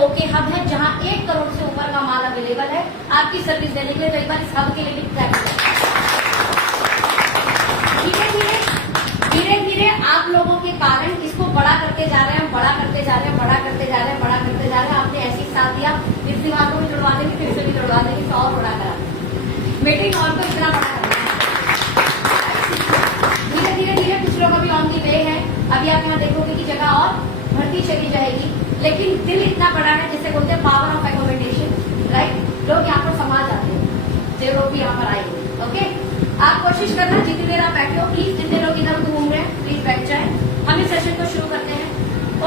Okay hub है, जहां 1 करोड़ से ऊपर का माल अवेलेबल है आपकी सर्विस देने के लिए। तो एक बार इस हब के लिए भी धीरे धीरे आप लोगों के कारण इसको बड़ा करते जा रहे हैं, बड़ा करते जा रहे हैं, बड़ा करते जा रहे हैं, बड़ा करते जा रहे हैं। आपने ऐसे ही साथ दिया, इस दीवार को भी जुड़वा देंगे, फिर से भी जुड़वा देंगे, तो और बड़ा करा मीटिंग हॉल को इतना बड़ा करना है। धीरे धीरे कुछ लोग अभी ऑन दी वे है, अभी आप यहाँ देखोगे कि जगह और बढ़ती चली जाएगी, लेकिन दिल इतना बड़ा है, जैसे बोलते हैं पावर ऑफ एकोमोडेशन, राइट। लोग यहाँ पर समा जाते हैं, जो लोग भी यहाँ पर आए हुए। ओके, आप कोशिश करना जितनी देर आप बैठे हो, प्लीज जितने लोग इधर उधर घूम रहे हैं प्लीज बैठ जाए। हम इस सेशन को शुरू करते हैं।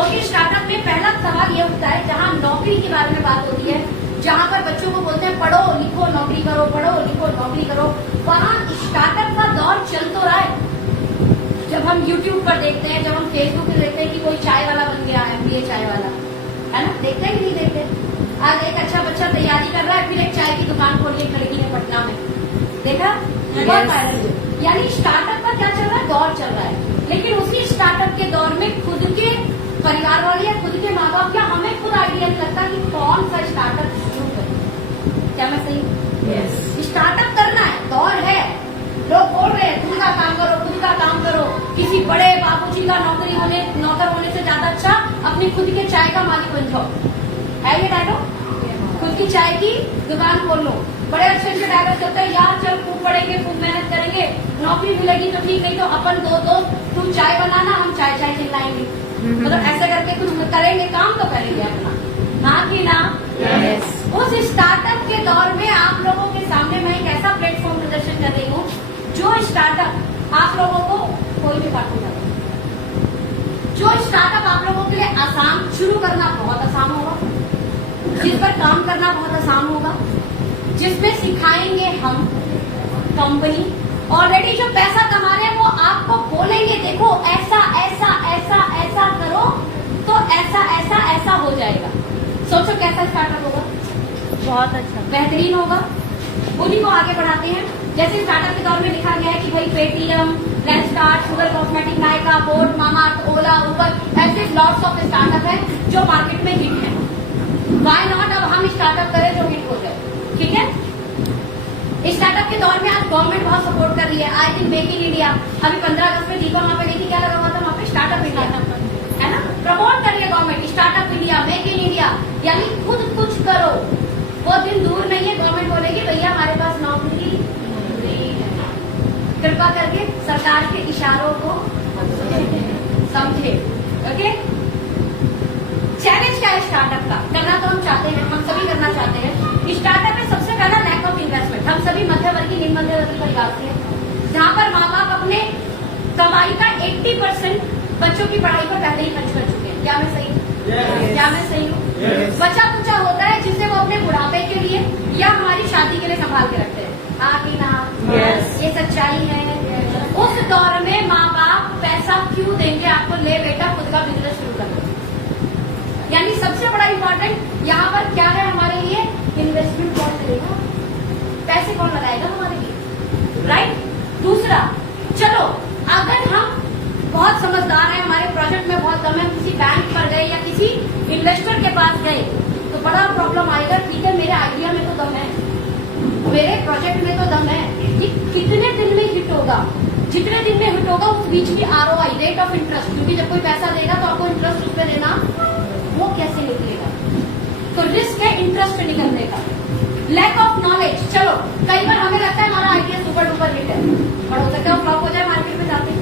ओके, स्टार्टअप में पहला सवाल ये उठता है, जहाँ नौकरी के बारे में बात होती है, जहाँ पर बच्चों को बोलते हैं पढ़ो लिखो नौकरी करो, पढ़ो लिखो नौकरी करो, वहाँ स्टार्टअप का दौर चल तो रहा है। जब हम YouTube पर देखते हैं, जब हम फेसबुक पर देखते हैं कि कोई चाय वाला बन गया, MBA चाय वाला, है ना, देखते हैं कि नहीं देखते। आज एक अच्छा बच्चा तैयारी कर रहा है, फिर एक चाय की दुकान खोली एक लड़की ने पटना में, देखा, बहुत वायरल। यानी स्टार्टअप का क्या चल रहा है, दौर चल रहा है। लेकिन उसी स्टार्टअप के दौर में खुद के परिवार वाले या खुद के माँ बाप, या हमें खुद आइडिया नहीं लगता कि कौन सा स्टार्टअप शुरू करें। क्या मैं सही हूँ? स्टार्टअप करना है, दौर है, लोग बोल रहे हैं खुद का काम करो, खुद का काम करो। किसी बड़े बाबूजी का नौकर होने से ज्यादा अच्छा अपनी खुद के चाय का मालिक बन जाओ, है ये डायलॉग। खुद की चाय की दुकान खोल लो। बड़े अच्छे अच्छे डायलॉग होते हैं, यार चल खूब पढ़ेंगे, खूब मेहनत करेंगे, नौकरी मिलेगी तो ठीक, नहीं तो अपन दो तुम चाय बनाना, हम चाय चाय चिल्लाएंगे। मतलब ऐसे करके कुछ करेंगे, काम तो करेंगे अपना, हाँ कि ना। उस स्टार्टअप के दौर में आप लोगों के सामने मैं एक ऐसा प्लेटफॉर्म प्रदर्शन कर रही हूँ, जो स्टार्टअप आप लोगों को कोई भी काटू जाए, जो स्टार्टअप आप लोगों के लिए आसान, शुरू करना बहुत आसान होगा, जिस पर काम करना बहुत आसान होगा, जिसमें सिखाएंगे हम कंपनी। ऑलरेडी जो पैसा कमा रहे हैं वो आपको बोलेंगे, देखो ऐसा ऐसा ऐसा ऐसा करो तो ऐसा ऐसा ऐसा हो जाएगा। सोचो कैसा स्टार्टअप होगा, बहुत अच्छा, बेहतरीन होगा। उन्हीं को आगे बढ़ाते हैं। जैसे स्टार्टअप के दौर में लिखा गया है कि भाई Paytm, Lenskart, Sugar cosmetic, Nykaa, Boat, Mama, Ola, Uber, ऐसे लॉट्स ऑफ स्टार्टअप है जो मार्केट में हिट है। वाई नॉट अब हम स्टार्टअप करें जो हिट हो जाए, ठीक है। स्टार्टअप के दौर में आज गवर्नमेंट बहुत सपोर्ट कर रही है। I think make in India, अभी 15 अगस्त में दीपा वहां पे गई थी, क्या लगा हुआ था वहां पे, स्टार्टअप इंडिया, है ना, प्रमोट कर रही है government startup India, make in India, यानी खुद कुछ करो। वो दिन दूर नहीं है, गवर्नमेंट बोलेगी भैया हमारे पास नौकरी नहीं है, कृपा करके सरकार के इशारों को समझे। ओके, चैलेंज क्या है स्टार्टअप का, करना तो हम चाहते हैं, हम सभी करना चाहते हैं। स्टार्टअप में सबसे पहला लैक ऑफ इन्वेस्टमेंट। हम सभी मध्यवर्गीय निम्न मध्यवर्गीय परिवार से हैं, जहाँ पर माँ बाप अपने कमाई का 80% बच्चों की पढ़ाई पर पहले ही खर्च कर चुके हैं। क्या मैं सही हूँ? क्या मैं सही हूँ? बचा कुचा होता है जिससे वो अपने बुढ़ापे के लिए या हमारी शादी के लिए संभाल के रखते हैं, हाँ कि ना। ये सच्चाई है। उस दौर में माँ बाप पैसा क्यों देंगे आपको, ले बेटा खुद का बिजनेस शुरू कर दो। यानी सबसे बड़ा इम्पोर्टेंट यहाँ पर क्या है हमारे लिए, इन्वेस्टमेंट कौन करेगा, पैसे कौन लगाएगा हमारे लिए, राइट। दूसरा, चलो अगर हम बहुत समझदार हैं, हमारे प्रोजेक्ट में बहुत दम है, किसी बैंक पर गए या किसी इन्वेस्टर के पास गए तो बड़ा प्रॉब्लम आएगा। ठीक है, मेरे आइडिया में तो दम है, मेरे प्रोजेक्ट में तो दम है, ये कितने दिन में हिट होगा, जितने दिन में हिट होगा उस बीच की ROI, रेट ऑफ इंटरेस्ट, क्योंकि जब कोई पैसा देगा तो आपको इंटरेस्ट उस पर देना, वो कैसे निकलेगा। तो रिस्क है इंटरेस्ट निकलने का। लैक ऑफ नॉलेज, चलो कई बार हमें लगता है हमारा आइडिया सुपर डुपर हिट है, और हो सकता है फ्लॉप हो जाए मार्केट में जाते,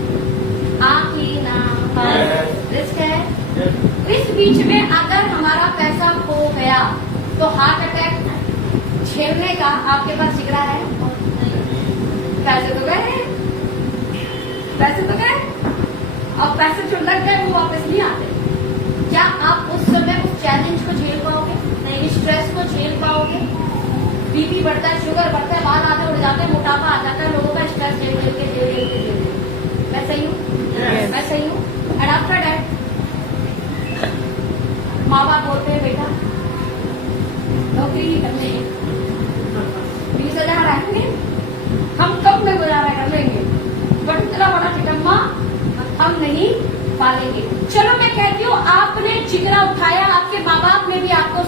रिस्क है। इस बीच में अगर हमारा पैसा खो गया तो हार्ट अटैक झेलने का आपके पास जिगरा है, पैसे तो गए, पैसे तो गए, अब पैसे जो लग गए वो वापस नहीं आते। क्या आप उस समय उस चैलेंज को झेल पाओगे, नहीं, स्ट्रेस को झेल पाओगे। बीपी बढ़ता है, शुगर बढ़ता है, बाल आधे उड़ जाते हैं, मोटापा आ जाता है, लोगों का स्ट्रेस झेल के। मैं सही हूँ? मैं सही हूँ? एंड आफ्टर दैट माँ बाप बोलते हैं बेटा नौकरी नहीं करनी है, 20,000 आएंगे, हम कब में गुजारा कर लेंगे, बट इतना बड़ा चिकम्मा हम नहीं पालेंगे। चलो मैं कहती हूँ आपने जिगरा उठाया, आपके माँ बाप ने भी आपको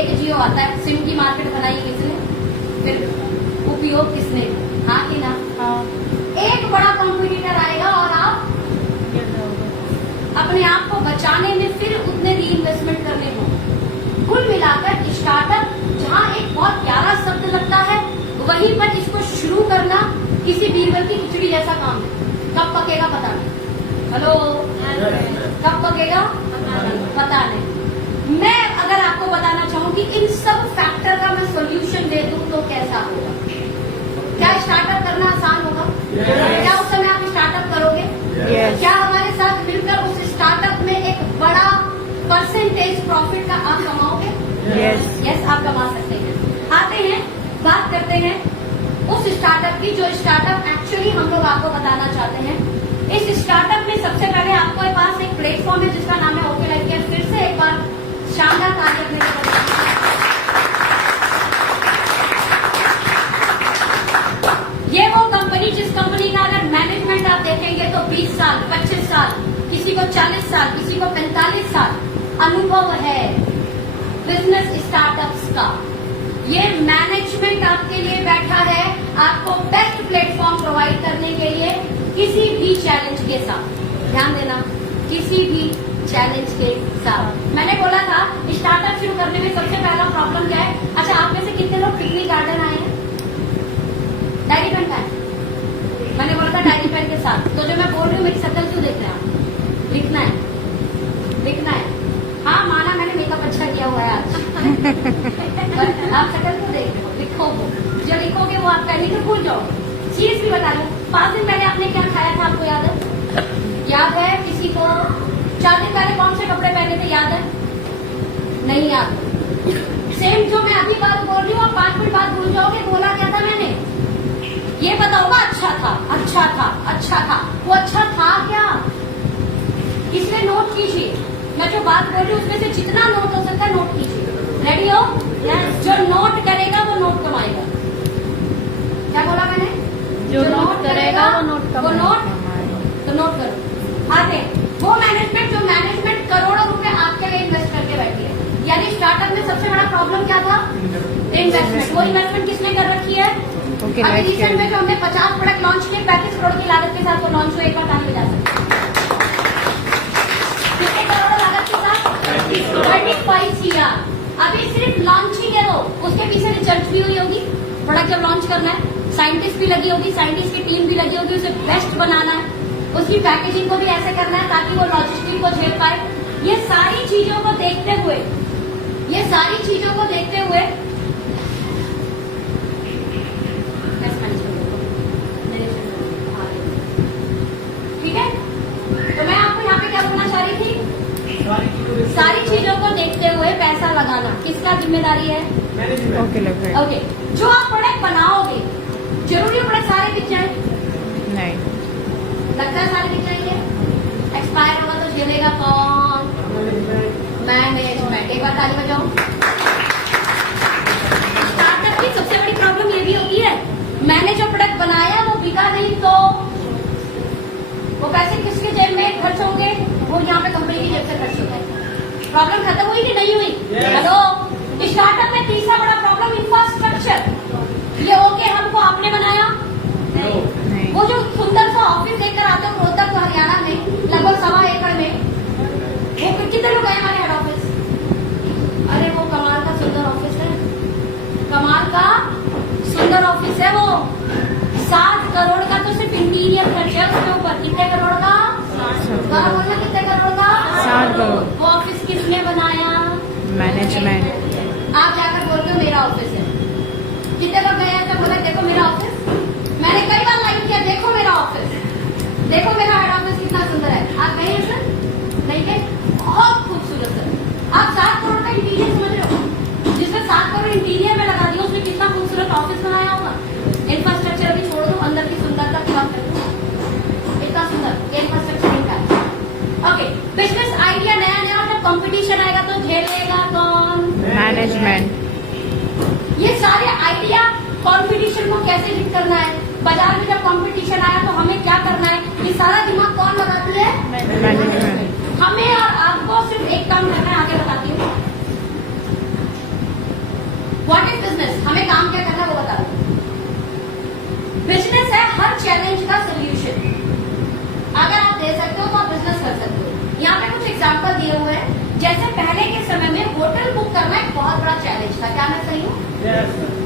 एक जियो आता है, सिम की मार्केट बनाई किसने, फिर उपयोग किसने, हाँ कि ना? एक बड़ा कॉम्पिटिटर आएगा और आप अपने आप को बचाने में फिर उतने री इन्वेस्टमेंट करने हो। कुल मिलाकर स्टार्टअप जहाँ एक बहुत प्यारा शब्द लगता है, वहीं पर इसको शुरू करना किसी बीरबल की खिचड़ी जैसा काम है। कब पकेगा पता नहीं। हेलो, कब पकेगा पता नहीं। मैं अगर आपको बताना चाहूँ कि इन सब फैक्टर का मैं सोल्यूशन दे दूँ तो कैसा होगा? क्या स्टार्टअप करना आसान होगा? क्या उस समय आप स्टार्टअप करोगे? क्या हमारे साथ मिलकर उस स्टार्टअप में एक बड़ा परसेंटेज प्रॉफिट का आप कमाओगे? यस, आप कमा सकते हैं। आते हैं, बात करते हैं उस स्टार्टअप की, जो स्टार्टअप एक्चुअली हम लोग आपको बताना चाहते हैं। इस स्टार्टअप में सबसे पहले आपके पास एक प्लेटफॉर्म है जिसका नाम है ओके लाइफ केयर। फिर से एक बार शानदार तारीफ में ये वो कंपनी, जिस कंपनी का अगर मैनेजमेंट आप देखेंगे तो 20 साल, 25 साल, किसी को 40 साल, किसी को 45 साल अनुभव है बिजनेस स्टार्टअप्स का। ये मैनेजमेंट आपके लिए बैठा है आपको बेस्ट प्लेटफॉर्म प्रोवाइड करने के लिए किसी भी चैलेंज के साथ। ध्यान देना, किसी भी चैलेंज के साथ। मैंने बोला था स्टार्टअप शुरू करने में सबसे पहला प्रॉब्लम क्या है? अच्छा, आप में से कितने लोग पिकनिक गार्डन आए हैं? डायरी पेन का है? मैंने बोला था डायरी पेन के साथ। तो जो मैं बोल रही हूँ मेरी शक्ल क्यों देख रहे हैं आप? लिखना है, लिखना है। हाँ, माना मैंने मेकअप अच्छा किया हुआ है आज आप शक्ल क्यों देख रहे हो? लिखो, जो लिखोगे वो आप पहले तो भूल जाओ। सीरियसली बता रही हूँ, 5 दिन पहले आपने क्या खाया था आपको याद है? याद है किसी को? 4 दिन पहले कौन से कपड़े पहने थे याद है? नहीं याद। सेम जो मैं अभी बात बोल रही हूँ आप 5 मिनट बाद भूल जाओगे बोला क्या था मैंने। ये बताओगा अच्छा था, अच्छा था, अच्छा था। वो अच्छा था क्या? इसमें नोट कीजिए। मैं जो बात बोल रही हूँ उसमें से जितना नोट हो सकता है नोट कीजिए। रेडी हो? जो नोट करेगा वो नोट कमाएगा। क्या बोला मैंने? जो नोट करेगा वो नोट तो नोट करो। आगे वो मैनेजमेंट, जो मैनेजमेंट करोड़ों रुपए आपके लिए इन्वेस्ट करके बैठी है। यानी स्टार्टअप में सबसे बड़ा प्रॉब्लम क्या था? इन्वेस्टमेंट। वो इन्वेस्टमेंट किसने कर रखी है? अभी रिसेंट में जो हमने 50 प्रोडक्ट लॉन्च किए 35 करोड़ की लागत के साथ वो लॉन्च हुए, एक बार ताली बजा सकते हैं। कितने करोड़ लागत के साथ? 35 CR। अभी सिर्फ लॉन्चिंग है वो, उसके पीछे रिसर्च भी हुई होगी। प्रोडक्ट जब लॉन्च करना है साइंटिस्ट भी लगी होगी, साइंटिस्ट की टीम भी लगी होगी, उसे बेस्ट बनाना है, उसकी पैकेजिंग को भी ऐसे करना है ताकि वो लॉजिस्टिक को झेल पाए। ये सारी चीजों को देखते हुए ठीक है। तो मैं आपको यहाँ पे क्या बोलना चाह रही थी? सारी चीजों को देखते हुए पैसा लगाना किसका जिम्मेदारी है? ओके। जो आप प्रोडक्ट बनाओगे जरूरी प्रोडक्ट सारे बिक जाए? नहीं। लगता है सारे बिक जाएंगे? एक्सपायर होगा तो झेलेगा कौन? मैनेजमेंट। एक बार ताली बजाओ। स्टार्टअप की सबसे बड़ी प्रॉब्लम ये भी होती है, मैंने जो प्रोडक्ट बनाया वो बिका नहीं तो वो पैसे किसके जेब में खर्च होंगे? वो यहाँ पे कंपनी की जेब से खर्च होंगे। प्रॉब्लम खत्म हुई कि नहीं हुई? हेलो। स्टार्टअप में तीसरा बड़ा प्रॉब्लम इंफ्रास्ट्रक्चर। ये ओके हमको आपने बनाया? नहीं। वो जो सुंदर सा ऑफिस लेकर आते हो रोहतक हरियाणा में लगभग 1.25 एकड़ में, वो कितने लोग गए हमारे हेड ऑफिस? अरे वो कमाल का सुंदर ऑफिस है, कमाल का सुंदर ऑफिस है वो। 7 करोड़ का तो सिर्फ इंटीरियर खर्च है उसके ऊपर। कितने करोड़ का? बोलना कितने करोड़ का? 7 करोड़। वो ऑफिस किसने बनाया? मैनेजमेंट। आप जाकर बोल रहे हो मेरा ऑफिस है। कितने लोग गए तो बोला देखो मेरा ऑफिस। मैंने कई बार लाइक किया, देखो मेरा ऑफिस, देखो मेरा हेड ऑफिस कितना सुंदर है। आप गए हैं सर? नहीं गए? बहुत खूबसूरत सर। आप 7 करोड़ का इंटीरियर समझ रहे हो? जिसमें 7 करोड़ इंटीरियर में लगा दिया उसमें कितना खूबसूरत ऑफिस बनाया होगा। इंफ्रास्ट्रक्चर अभी छोड़ दो, अंदर की सुंदरता की बात करो, इतना सुंदर इंफ्रास्ट्रक्चर नहीं का। ओके, बिजनेस आइडिया नया नया, जब कंपटीशन आएगा तो झेलेगा कौन? मैनेजमेंट। ये सारे आइडिया कंपटीशन को कैसे हिट करना है, बाजार में जब कंपटीशन आया तो हमें क्या करना है, ये सारा दिमाग कौन लगाती है? मैनेजमेंट। हमें और आपको सिर्फ एक काम करना है, आगे बताती हूँ। चैलेंज था। क्या मैं सही हूँ?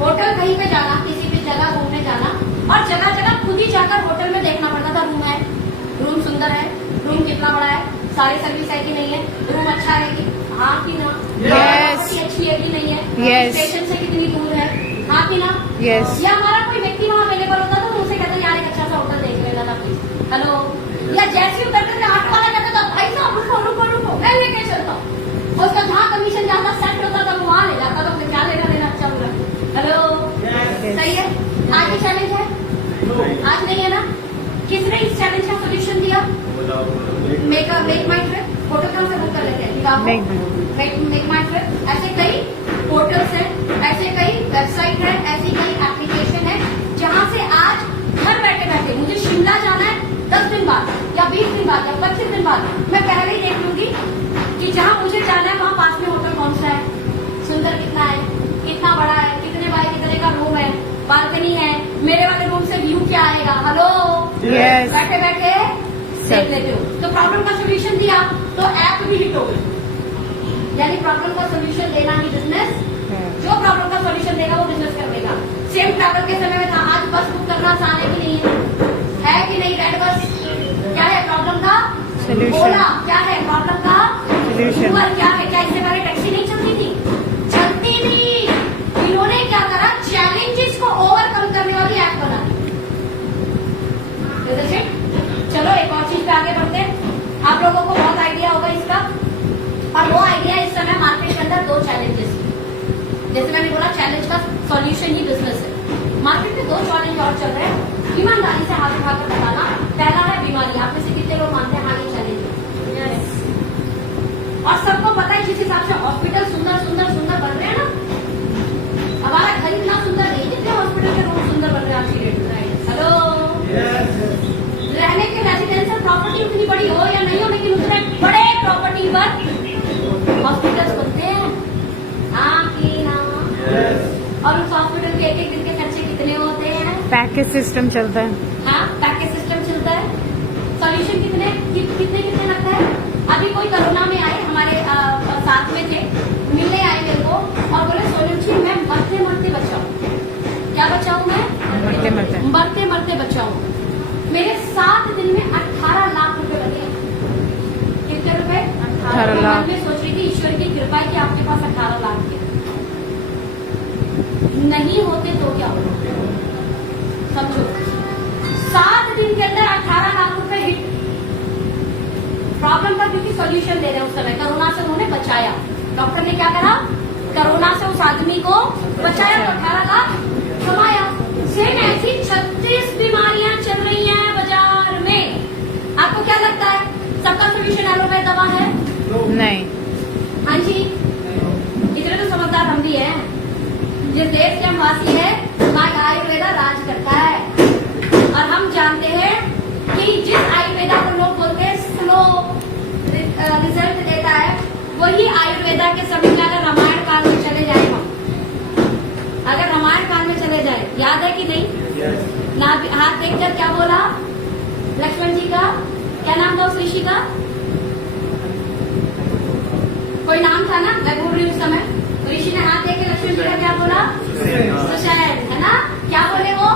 होटल कहीं पे जाना, किसी भी जगह घूमने जाना, और जगह जगह खुद ही जाकर होटल में देखना पड़ता था रूम है, रूम सुंदर है, रूम कितना बड़ा है, सारी सर्विस है कि नहीं है, रूम अच्छा है कि हाँ कि ना, प्रॉपर्टी अच्छी है कि नहीं है, स्टेशन से कितनी दूर है, हाँ कि ना। या हमारा कोई व्यक्ति वहाँ अवेलेबल होता था तो उसे कहते यार एक अच्छा सा होटल देख लेना था प्लीज, हेलो। या जैसे उतरते थे ऑटो वाला कहता था भाई साहब रुको रुको रुको मैं लेके चलता हूँ, उसका जहाँ कमीशन ज्यादा सेट होता था वो वहाँ ले जाता था, उसे क्या लेना देना अच्छा बुरा। हेलो, सही है। आज ही चैलेंज है, आज नहीं है ना। किसने इस चैलेंज का सोल्यूशन दिया? मेक माई ट्रिप। होटल कहाँ से बुक कर लेते हैं? मेक माई ट्रिप। ऐसे कई पोर्टल्स हैं, ऐसे कई वेबसाइट है, ऐसी कई एप्लीकेशन है जहाँ से आज घर बैठे बैठे मुझे शिमला जाना है 10 दिन बाद या 20 दिन बाद या 25 दिन बाद, मैं पहले ही देख लूंगी कि जहाँ मुझे जाना है वहाँ पास में होटल कौन सा है, सुंदर कितना है, कितना बड़ा है, कितने बाय कितने का रूम है, बालकनी है, मेरे वाले रूम से व्यू क्या आएगा। हेलो, बैठे बैठे देख लेते हो। तो प्रॉब्लम का सोल्यूशन दिया तो ऐप भी हिट हो गई। यानी प्रॉब्लम का सोल्यूशन देना ही बिजनेस, जो प्रॉब्लम का सोल्यूशन देगा वो बिजनेस कर देगा। सेम ट्रैवल के समय में था, आज बस बुक करना आसान है कि नहीं है कि नहीं? रेड बस क्या है प्रॉब्लम का सोल्यूशन, ओला क्या है प्रॉब्लम का सोल्यूशन, उबर क्या है? क्या इससे पहले टैक्सी नहीं चलती थी? चलती थी। इन्होंने क्या करा, चैलेंजेस को ओवरकम करने वाली ऐप बना दी। चलो एक और चीज पे आगे बढ़ते हैं। आप लोगों को बहुत आइडिया होगा इसका, और वो आइडिया इस समय मार्केट के अंदर 2 चैलेंजेस, जैसे मैंने बोला चैलेंज का सॉल्यूशन ही बिजनेस है। मार्केट में 2 चैलेंज और चल रहे हैं, ईमानदारी से हाथ उठाकर बताना। पहला है बीमारी। आप में से कितने लोग मानते हैं हाँ ये चैलेंज है? और सबको पता है जिस हिसाब से हॉस्पिटल सुंदर सुंदर सुंदर बन रहे हैं ना, हमारा घर इतना सुंदर नहीं जितने हॉस्पिटल के रूम सुंदर बन रहे हैं आज की डेट में। हेलो, रहने के रेजिडेंशियल प्रॉपर्टी उतनी बड़ी हो या नहीं हो, लेकिन उतने बड़े प्रॉपर्टी पर हॉस्पिटल्स बनते हैं, हाँ कि ना? और उस हॉस्पिटल के एक दिन के खर्चे कितने होते हैं? पैकेज सिस्टम चलता है। हाँ, पैकेज सिस्टम चलता है। सॉल्यूशन कितने कितने लगता है? अभी कोई कोरोना में आए, हमारे साथ में थे, मिलने आए मेरे को और बोले सोनम जी मैं मरते मरते बचाऊं। क्या बचाऊं मैं? मरते मरते बचाऊं। मेरे 7 दिन में 18 लाख रुपए बचे। कितने रुपए? 18 लाख। मैं सोच रही थी ईश्वर की कृपा है कि आपके पास 18 लाख थे, नहीं होते तो क्या होगा समझो। 7 दिन के अंदर 18 लाख रुपए हिट। प्रॉब्लम का क्योंकि सोल्यूशन दे रहे हैं। उस समय कोरोना से उन्होंने बचाया, डॉक्टर ने क्या करा, कोरोना से उस आदमी को बचाया तो 18 लाख कमाया। सेम ऐसी 36 बीमारियां चल रही हैं बाजार में। आपको क्या लगता है सबका सोल्यूशन एलोपैथ दवा है? नहीं। हाँ जी, इतने तो समझदार हम भी हैं। जिस देश के हम वासी है वहाँ आयुर्वेदा राज करता है, और हम जानते हैं कि जिस आयुर्वेदा को लोग बोलते हैं स्लो रिजल्ट देता है, वही आयुर्वेदा के समय में अगर रामायण काल में चले जाए, हम अगर रामायण काल में चले जाए, याद है कि नहीं? ना हाथ देखकर क्या बोला लक्ष्मण जी का? क्या नाम था उस ऋषि का? कोई नाम था ना, मैं भूल रही हूँ उस समय। ऋषि ने हाथ देख के लक्ष्मण जी का क्या बोला? सुशैन, है ना? क्या बोले वो?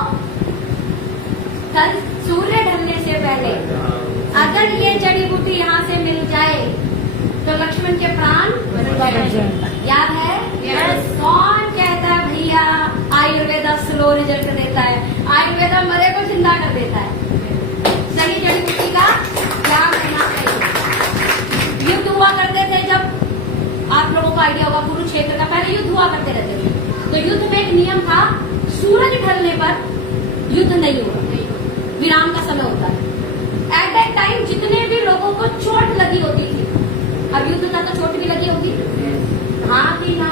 कल सूर्य ढलने से पहले अगर ये जड़ी बूटी यहाँ से मिल जाए तो लक्ष्मण के प्राण याद है? कौन कहता है भैया आयुर्वेदा स्लो रिजल्ट देता है? आयुर्वेदा मरे को जिंदा कर देता है। सही जड़ी बूटी का ध्यान रखना चाहिए। युद्ध हुआ करते थे, जब आप लोगों को आइडिया होगा कुरुक्षेत्र का, पहले युद्ध हुआ करते रहते थे। तो युद्ध में एक नियम था, सूरज ढलने पर युद्ध नहीं हुआ, विराम का समय होता है। एट दैट टाइम जितने भी लोगों को चोट लगी होती थी, अब युद्ध था तो चोट भी लगी होगी, हाँ कि ना?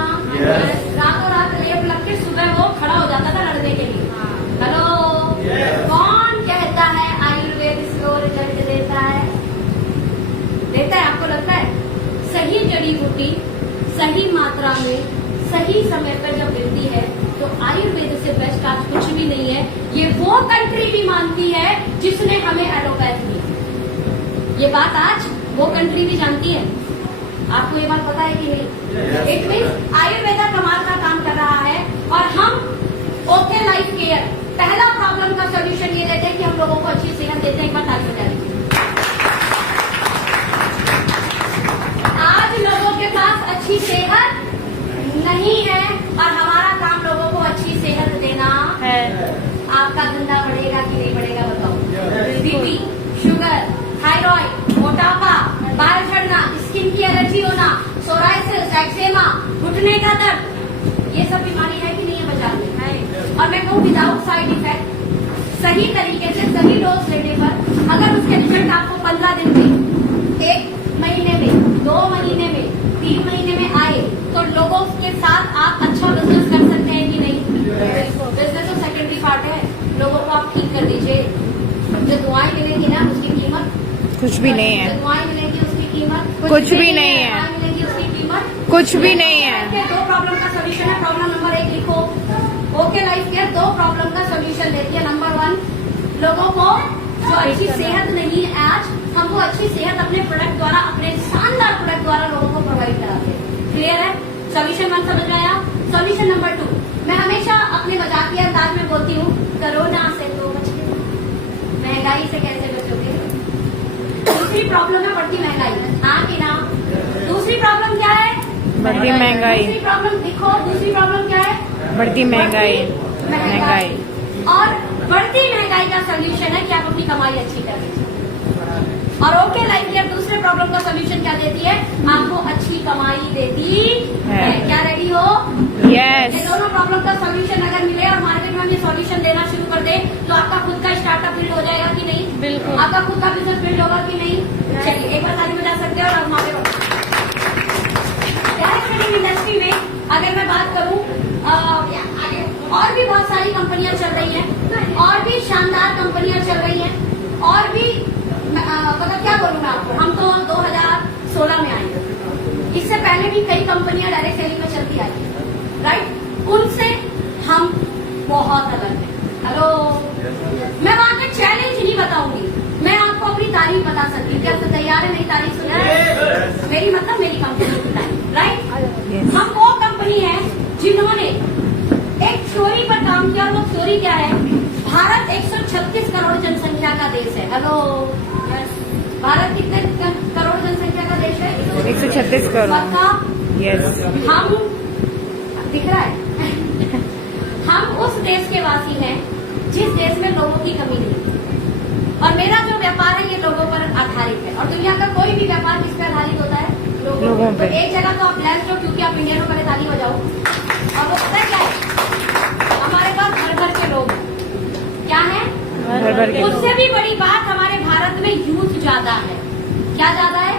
रातों रात लेप लग के सुबह वो खड़ा हो जाता था लड़ने के लिए। हेलो, कौन कहता है आयुर्वेद स्लो रिजल्ट देता है? देता है, आपको लगता है? सही जड़ी बूटी सही मात्रा में सही समय पर जब मिलती है तो आयुर्वेद से बेस्ट आज कुछ भी नहीं है। ये वो कंट्री भी मानती है जिसने हमें एलोपैथ दिया। ये बात आज वो कंट्री भी जानती है। आपको ये बात पता है कि नहीं? इट मीन्स आयुर्वेदा कमाल का काम कर रहा है और हम ओके लाइफ केयर पहला प्रॉब्लम का सोल्यूशन ये देते हैं कि हम लोगों को अच्छी सेहत देते हैं। एक बार ताली बजा लीजिए। आज लोगों के पास अच्छी सेहत नहीं है और हमारा काम लोगों को अच्छी सेहत देना है। आपका धंधा बढ़ेगा कि नहीं बढ़ेगा बताओ? बीपी, शुगर, थायराइड, मोटापा, बाल झड़ना, स्किन की एलर्जी होना, सोराइसिस, एक्सेमा, घुटने का दर्द, ये सब बीमारी है कि नहीं है बाजार में? है। और मैं कहूँ विदाउट साइड इफेक्ट, सही तरीके से सही डोज लेने पर अगर उसके रिजल्ट आपको 15 दिन में, 1 महीने में, 2 महीने में, 3 महीने में आए तो लोगों के साथ आप अच्छा बिजनेस कर सकते हैं कि नहीं? बिजनेस तो सेकेंडरी पार्ट है, लोगों को आप ठीक कर दीजिए। जो दुआएं मिलेंगी ना उसकी कीमत कुछ भी नहीं है। जो दुआएं मिलेंगी उसकी कीमत कुछ भी नहीं है। दुआएं मिलेंगी उसकी कीमत कुछ भी नहीं है। दो प्रॉब्लम का सोल्यूशन है। प्रॉब्लम नंबर 1 लिखो। ओके लाइफ केयर 2 प्रॉब्लम का सोल्यूशन देती है। नंबर 1, लोगों को जो अच्छी सेहत नहीं है आज, हम वो अच्छी सेहत अपने प्रोडक्ट द्वारा, अपने शानदार प्रोडक्ट द्वारा लोगों को प्रोवाइड कराते हैं। क्लियर है? सोल्यूशन 1 समझ में आया? सोल्यूशन नंबर 2, मैं हमेशा अपने मजाकिया अंदाज में बोलती हूँ, कोरोना से तो बचिए, महंगाई से कैसे बचोगे? दूसरी प्रॉब्लम है बढ़ती महंगाई। हाँ कि ना? दूसरी प्रॉब्लम क्या है? बढ़ती महंगाई। दूसरी प्रॉब्लम लिखो। दूसरी प्रॉब्लम क्या है? बढ़ती महंगाई। महंगाई। और बढ़ती महंगाई का सोल्यूशन है कि आप अपनी कमाई अच्छी कर लीजिए। और ओके लाइफ केयर दूसरे प्रॉब्लम का सोल्यूशन क्या देती है? आपको अच्छी कमाई देती है। क्या रेडी हो? यस। ये दोनों प्रॉब्लम का सोल्यूशन अगर मिले और मार्केट में हम ये सोल्यूशन देना शुरू कर दे तो आपका खुद का स्टार्टअप बिल्ड हो जाएगा कि नहीं? बिल्कुल। आपका खुद का बिजनेस बिल्ड होगा कि नहीं? चलिए एक बार ताली बजा सकते हो और आजमाते रहो। डायरेक्ट सेलिंग इंडस्ट्री में अगर मैं बात करूं, आगे और भी बहुत सारी कंपनियां चल रही हैं और भी शानदार कंपनियां चल रही हैं और भी मतलब क्या बोलूं मैं आपको, हम तो 2016 में आए, इससे पहले भी कई कंपनियां डायरेक्ट सेलिंग में चलती आई हैं, राइट? उनसे हम बहुत अलग हैं। हेलो, मैं वहां के चैलेंज नहीं बताऊंगी, मैं आपको अपनी तारीफ बता सकती हूँ। क्या आप तैयार है मेरी तारीफ सुनने? मेरी मतलब मेरी कंपनी की तारीफ, राइट? हम वो कंपनी है जिन्होंने एक थ्योरी पर काम किया और वो थ्योरी क्या है? भारत 136 करोड़ जनसंख्या का देश है। हेलो, भारत कितने करोड़ जनसंख्या का देश है? 136 करोड़। पक्का? यस। हम दिख रहा है हम उस देश के वासी हैं जिस देश में लोगों की कमी नहीं है। और मेरा जो व्यापार है ये लोगों पर आधारित है। और दुनिया का कोई भी व्यापार किस पर आधारित होता है? लोगों पे। तो एक जगह तो आप ब्लेस्ड हो क्योंकि आप इंडियन हो, पहले ताली बजाओ। और वो पता है क्या है? हमारे पास घर घर के लोग क्या है? घर भर के। उससे भी बड़ी बात, हमारे भारत में यूथ ज्यादा है। क्या ज्यादा है?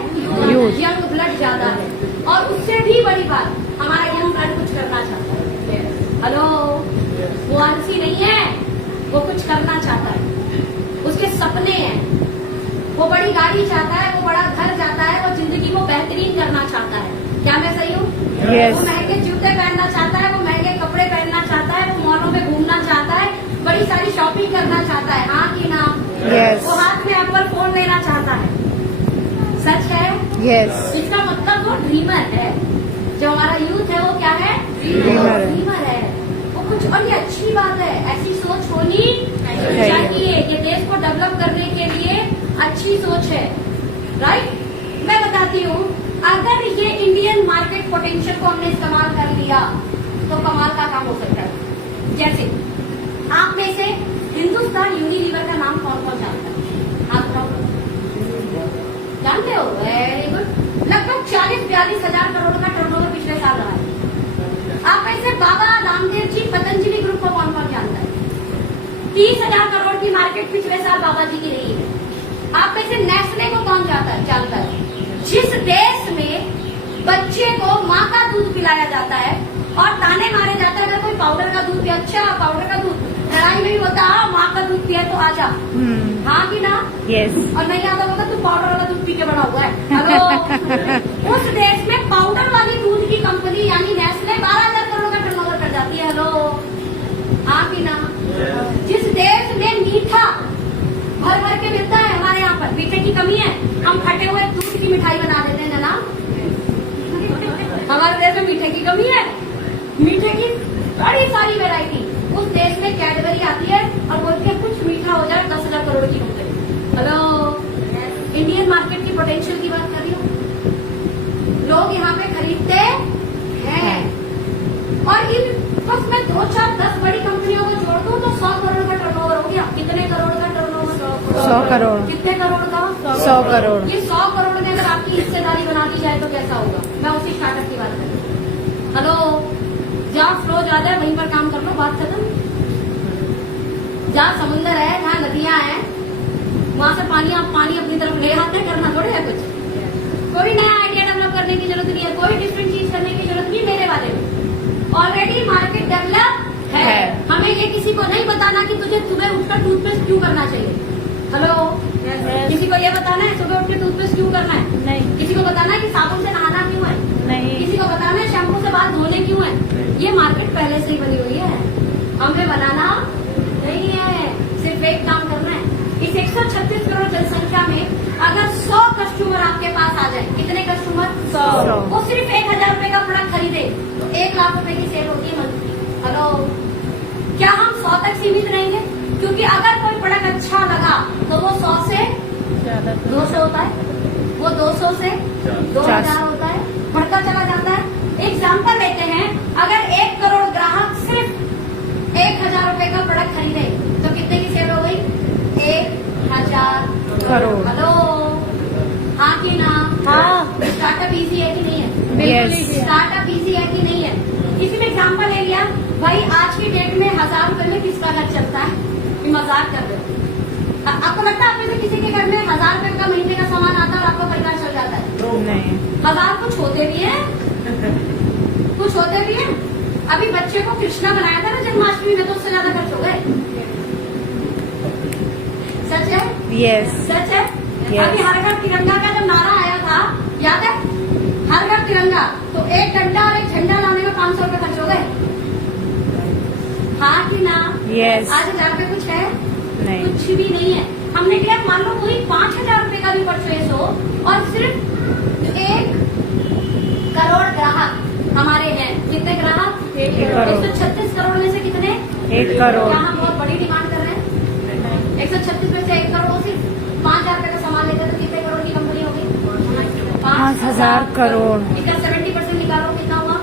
यूथ। यंग ब्लड ज्यादा है। और उससे भी बड़ी बात, हमारा यंग ब्लड कुछ करना चाहता है। हेलो, वो आलसी नहीं है, वो कुछ करना चाहता है, उसके सपने हैं, वो बड़ी गाड़ी चाहता है, वो बड़ा घर चाहता है, वो जिंदगी को बेहतरीन करना चाहता है। क्या मैं सही हूँ? Yes. वो महंगे जूते पहनना चाहता है, वो महंगे कपड़े पहनना चाहता है, वो मॉलों में घूमना चाहता है, बड़ी सारी शॉपिंग करना चाहता है। हाँ कि ना? Yes. वो हाथ में एप्पल फोन लेना चाहता है। सच है? यस। इसका मतलब वो ड्रीमर है। जो हमारा यूथ है वो क्या है? ड्रीमर है। ड्रीमर है वो कुछ। और ये अच्छी बात है, ऐसी सोच होनी चाहिए। ये देश को डेवलप करने के लिए अच्छी सोच है, राइट? मैं बताती हूँ, अगर ये इंडियन मार्केट पोटेंशियल को हमने इस्तेमाल कर लिया तो कमाल का काम हो सकता है। जैसे आप में से हिंदुस्तान यूनिलीवर का नाम कौन कौन जानता है? आप बताओ, जानते हो? Very good. लगभग 40-42 हजार करोड़ का टर्नओवर पिछले साल रहा है। आप में से बाबा रामदेव जी पतंजलि ग्रुप को कौन कौन जानता है? 30,000 करोड़ की मार्केट पिछले साल बाबा जी की रही है। आप में से नेस्ले को कौन जानता है? जिस देश में बच्चे को माँ का दूध पिलाया जाता है और ताने मारे जाता है अगर कोई पाउडर का दूध पिया, अच्छा पाउडर का दूध, लड़ाई में भी होता है माँ का दूध पिया तो आजा। हाँ कि ना? यस। और नहीं आता होगा तू पाउडर वाला दूध पी के बना हुआ है। हेलो, उस देश में पाउडर वाली दूध की कंपनी यानी नेस्ले 12,000 करोड़ का टर्नओवर कर जाती है। हेलो, हाँ कि ना? जिस देश में मीठा भर भर के मिलता है, हमारे यहाँ पर मीठे की कमी है, हम खटे हुए दूध की मिठाई बना देते हैं ना। करोड़। कितने करोड़ का? 100 करोड़। ये 100 करोड़ में अगर आपकी हिस्सेदारी बना दी जाए तो कैसा होगा? मैं उसी स्टार्टअप की बात कर रही हूँ। हेलो, जहाँ फ्लो ज्यादा है वहीं पर काम कर लो, बात खत्म। जहाँ समुंदर है, जहाँ नदियां हैं, वहां से पानी आप पानी अपनी तरफ ले आते हैं, करना थोड़े है कुछ। कोई नया आइडिया डेवलप करने की जरूरत नहीं है, कोई डिफरेंट चीज करने की जरूरत नहीं मेरे वाले में। ऑलरेडी मार्केट डेवलप है। हमें ये किसी को नहीं बताना कि तुझे सुबह उठकर टूथपेस्ट क्यों करना चाहिए। हेलो, किसी को ये बताना है सुबह उठ के टूथपेस्ट क्यों करना है? नहीं। किसी को बताना है कि साबुन से नहाना क्यों है? नहीं। किसी को बताना है शैम्पू से बाल धोने क्यों है? ये मार्केट पहले से ही बनी हुई है, हमें बनाना नहीं है, सिर्फ एक काम करना है। इस 136 करोड़ जनसंख्या में अगर 100 कस्टमर आपके पास आ जाए, कितने कस्टमर? 100। वो सिर्फ 1000 रुपए का प्रोडक्ट खरीदे तो 1 लाख रुपए की सेल होती है मंथली। हेलो, क्या हम 100 तक सीमित रहेंगे? क्योंकि अगर कोई प्रोडक्ट अच्छा लगा तो वो 100 से 200 होता है, वो 200 से 2000 होता है, बढ़ता चला जाता है। एग्जाम्पल लेते हैं, अगर 1 करोड़ ग्राहक सिर्फ 1000 रुपए का प्रोडक्ट खरीदे तो कितने की सेल हो गई? 1000 करोड़। हेलो, हाँ कि ना? हाँ। स्टार्टअप इजी है कि नहीं है? Yes। स्टार्टअप इजी है कि नहीं है? किसी ने एग्जाम्पल ले लिया, भाई आज की डेट में 1000 रुपए में किसका घर चलता है? ये मजाक कर रहे हो। आपको लगता है आप में से किसी के घर में 1000 रुपए का महीने का सामान आता है और आपका परिवार चल जाता है? नहीं। 1000 कुछ होते भी हैं, कुछ होते भी हैं। अभी बच्चे को कृष्णा बनाया था ना जन्माष्टमी में, तो उससे ज्यादा खर्च हो गए। सच है? यस। सच है। Yes। अभी हर घर तिरंगा का जब नारा आया था, याद है? हर घर तिरंगा, तो एक डंडा और एक झंडा लाने में 500 रुपए खर्च हो गए। हाँ कि ना? Yes। आज 1000 रुपए कुछ है? नहीं। कुछ भी नहीं है। हमने क्या, मान लो पूरी 5000 रुपए का भी परचेज हो और सिर्फ 1 करोड़ ग्राहक हमारे हैं। कितने ग्राहक? 1 करोड़। 136 करोड़ में से कितने? 1 करोड़। क्या हम बहुत बड़ी डिमांड कर रहे हैं? 136 में से 1 करोड़, सिर्फ 5000 रुपए का सामान लेते तो कितने करोड़ की कंपनी होगी? 5000 करोड़। इसका 70% निकालो, कितना हुआ?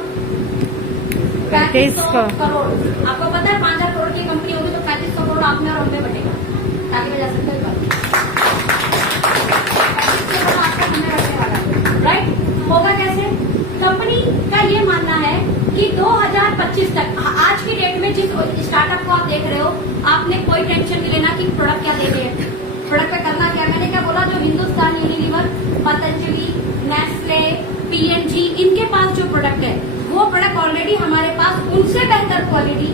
3500 करोड़। आपको पता है 5000 करोड़ की कंपनी होगी तो 3500 करोड़ आप में और हम में बटेगा। ताकि मैं जा सकते हैं राइट? होगा कैसे? कंपनी का ये मानना है कि 2025 तक, आज की डेट में जिस स्टार्टअप को आप देख रहे हो, आपने कोई टेंशन नहीं लेना कि प्रोडक्ट क्या दे रहे हैं, प्रोडक्ट पे करना क्या। मैंने क्या बोला? जो Hindustan Unilever, Patanjali, Nestle, PNG, इनके पास जो प्रोडक्ट है वो प्रोडक्ट ऑलरेडी हमारे पास उनसे बेहतर क्वालिटी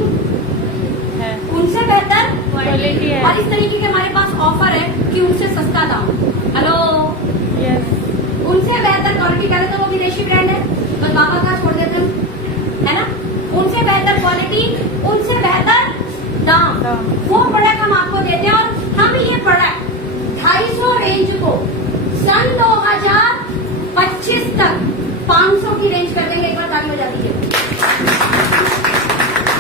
है, उनसे बेहतर क्वालिटी है। और इस तरीके के हमारे पास ऑफर है कि उनसे सस्ता दाम। Hello, yes. उनसे बेहतर क्वालिटी। पहले तो वो विदेशी ब्रांड है, बस बाबा का छोड़ देते हैं, है ना? उनसे बेहतर क्वालिटी, उनसे बेहतर दाम, वो प्रोडक्ट हम आपको देते हैं। और हम ये प्रोडक्ट 250 रेंज को सन 2025 तक 500 की रेंज कर देंगे। एक बार ताली बजा दीजिए।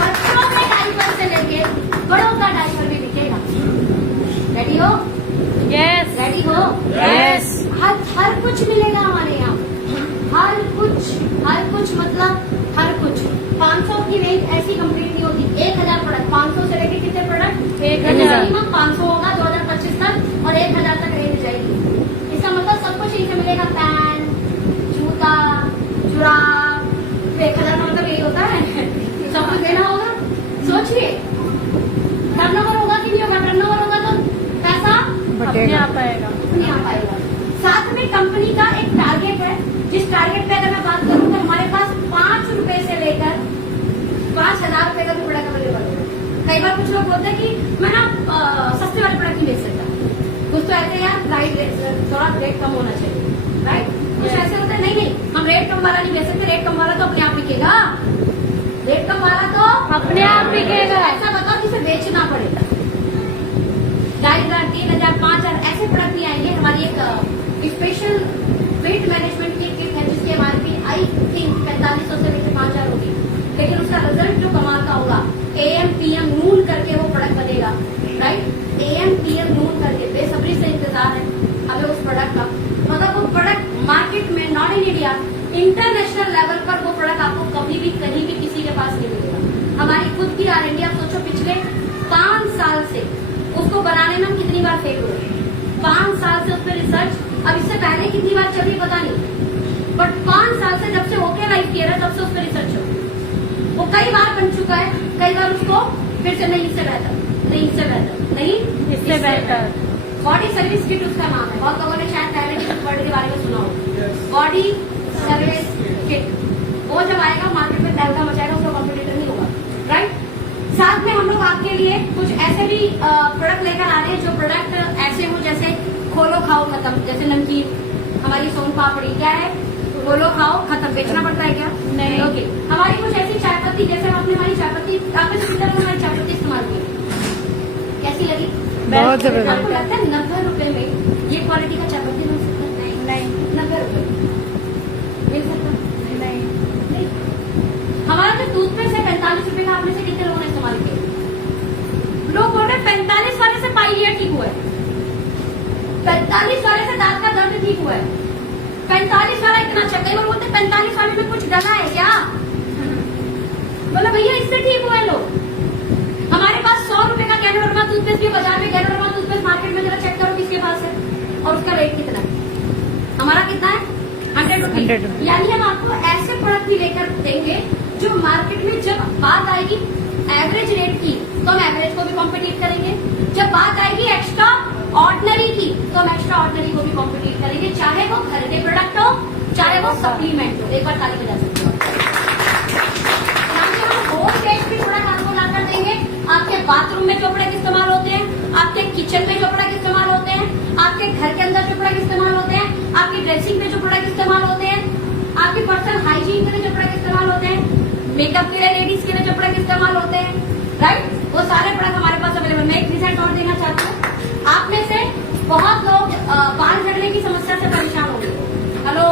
बच्चों के डायपर से लेके बड़ों का डायपर भी बिकेगा। रेडी हो? यस। रेडी हो? यस। हर कुछ मिलेगा हमारे यहाँ, हर कुछ मतलब हर कुछ। 500 की रेंज ऐसी कंप्लीट नहीं होती। 1000 प्रोडक्ट, 500 से लेके कितने प्रोडक्ट? 1000। मिनिमम 500 होगा 2025 तक और 1000 तक रेंज जाएगी। इसका मतलब सब कुछ इनसे मिलेगा। पैन, जूता, जुराब, 1000 मतलब यही होता है, सब कुछ देना होगा। सोचिए, टर्नओवर होगा कि नहीं होगा? टर्नओवर होगा तो पैसा अपने आप आएगा। नहीं आ पाएगा। साथ में कंपनी का एक टारगेट है, जिस टारगेट पे अगर मैं बात करूं तो हमारे पास 5 रुपए से लेकर 5000 रुपए का भी प्रोडक्ट अवेलेबल है। कई बार कुछ लोग बोलते हैं कि मैं ना सस्ते वाले प्रोडक्ट नहीं बेच सकता। कुछ तो ऐसे यार थोड़ा रेट कम होना चाहिए, राइट? कुछ ऐसे होता है नहीं हम रेट कम वाला नहीं बेच सकते। रेट कम वाला तो अपने आप बिकेगा, रेट कम वाला तो अपने आप बिकेगा। ऐसा बताओ जिसे बेचना पड़ेगा। 2000, 3000, 5000 ऐसे प्रोडक्ट भी आएंगे। हमारी एक स्पेशल वेट मैनेजमेंट की किट है जिसकी एमआरपी आई थिंक 4500 से लेकर 5000 होगी, लेकिन उसका रिजल्ट जो कमाल का होगा, AM PM नून करके वो प्रोडक्ट बनेगा, राइट? AM PM नून करके बेसब्री से इंतजार है हमें उस प्रोडक्ट का। मतलब वो प्रोडक्ट मार्केट में not in India, international level पर वो प्रोडक्ट आपको कभी भी कहीं भी किसी के पास नहीं मिलेगा। हमारी खुद की R&D, आप सोचो पिछले 5 साल से उसको बनाने में हम कितनी बार फेल हुए, पता नहीं, बट 5 साल से जब से ओके लाइफ किया है तब से उस पर रिसर्च हो, वो कई बार बन चुका है, कई बार उसको फिर से नहीं इससे बेहतर, नहीं इससे बेहतर, नहीं इससे बेहतर। बॉडी सर्विस किट उसका नाम है, बहुत लोगों ने शायद पहले भी वर्ड के बारे में सुना हो, बॉडी सर्विस किट। वो जब आएगा मार्केट में तहलका मचाएगा, उसका कॉम्पिटिटर नहीं होगा, राइट। साथ में हम लोग आपके लिए कुछ ऐसे भी प्रोडक्ट लेकर आ रहे हैं जो प्रोडक्ट ऐसे हो जैसे खोलो खाओ खत्म, जैसे नमकीन, हमारी सोन पापड़ी क्या है, खोलो खाओ खत्म, बेचना पड़ता है क्या? नहीं। ओके, हमारी कुछ ऐसी चाय पत्ती, जैसे आपने हमारी चाय पत्ती, आपने कितने लोग हमारी चाय पत्ती इस्तेमाल की, कैसी लगी? बहुत जबरदस्त। आपको लगता है 90 रुपए में ये क्वालिटी का चाय पत्ती मिल सकता है? नहीं 90 रुपए मिल सकता नहीं। नहीं। हमारा जो टूथपेस्ट है 45 रुपए का, आपने से कितने लोगों ने इस्तेमाल किया? लोग बोल रहे 45 वाले से पाइलिया ठीक हुआ है, 45 वाले से दांत का दर्द ठीक हुआ है, 45 वाला इतना अच्छा, कई लोग बोलते 45 वाले में कुछ डला है क्या? बोला भैया इससे ठीक हुए लोग। हमारे पास 100 रुपए का गैनोडर्मा टूथपेस्ट भी बाजार में, गैनोडर्मा टूथपेस्ट मार्केट में जरा चेक करो किसके पास है और उसका रेट कितना है। हमारा कितना है? 100 रुपीज। यानी हम आपको ऐसे प्रोडक्ट भी लेकर देंगे जो मार्केट में जब बात आएगी एवरेज रेट की तो हम एवरेज को भी कॉम्पिटिट करेंगे, जब बात आएगी एक्स्ट्रा ऑर्डिनरी की तो हम एक्स्ट्रा ऑर्डिनरी को भी कॉम्पिटिट करेंगे, चाहे वो घर के प्रोडक्ट हो चाहे वो सप्लीमेंट हो। एक बार ताली बजा सकते हो। होम रेट भी प्रोडक्ट आपको लाकर देंगे, आपके बाथरूम में जो प्रोडक्ट इस्तेमाल होते हैं, आपके किचन में जो प्रोडक्ट इस्तेमाल होते हैं, आपके घर के अंदर जो प्रोडक्ट इस्तेमाल होते हैं, आपकी ड्रेसिंग में जो प्रोडक्ट इस्तेमाल होते हैं, आपकी पर्सनल हाइजीन के लिए जो प्रोडक्ट इस्तेमाल होते हैं, मेकअप के लिए लेडीज के लिए जो प्रोडक्ट इस्तेमाल होते हैं, राइट, वो सारे प्रोडक्ट हमारे पास अवेलेबल। मैं एक रिजल्ट और देना चाहती हूँ, आप में से बहुत लोग बाल झड़ने की समस्या से परेशान होंगे। Hello,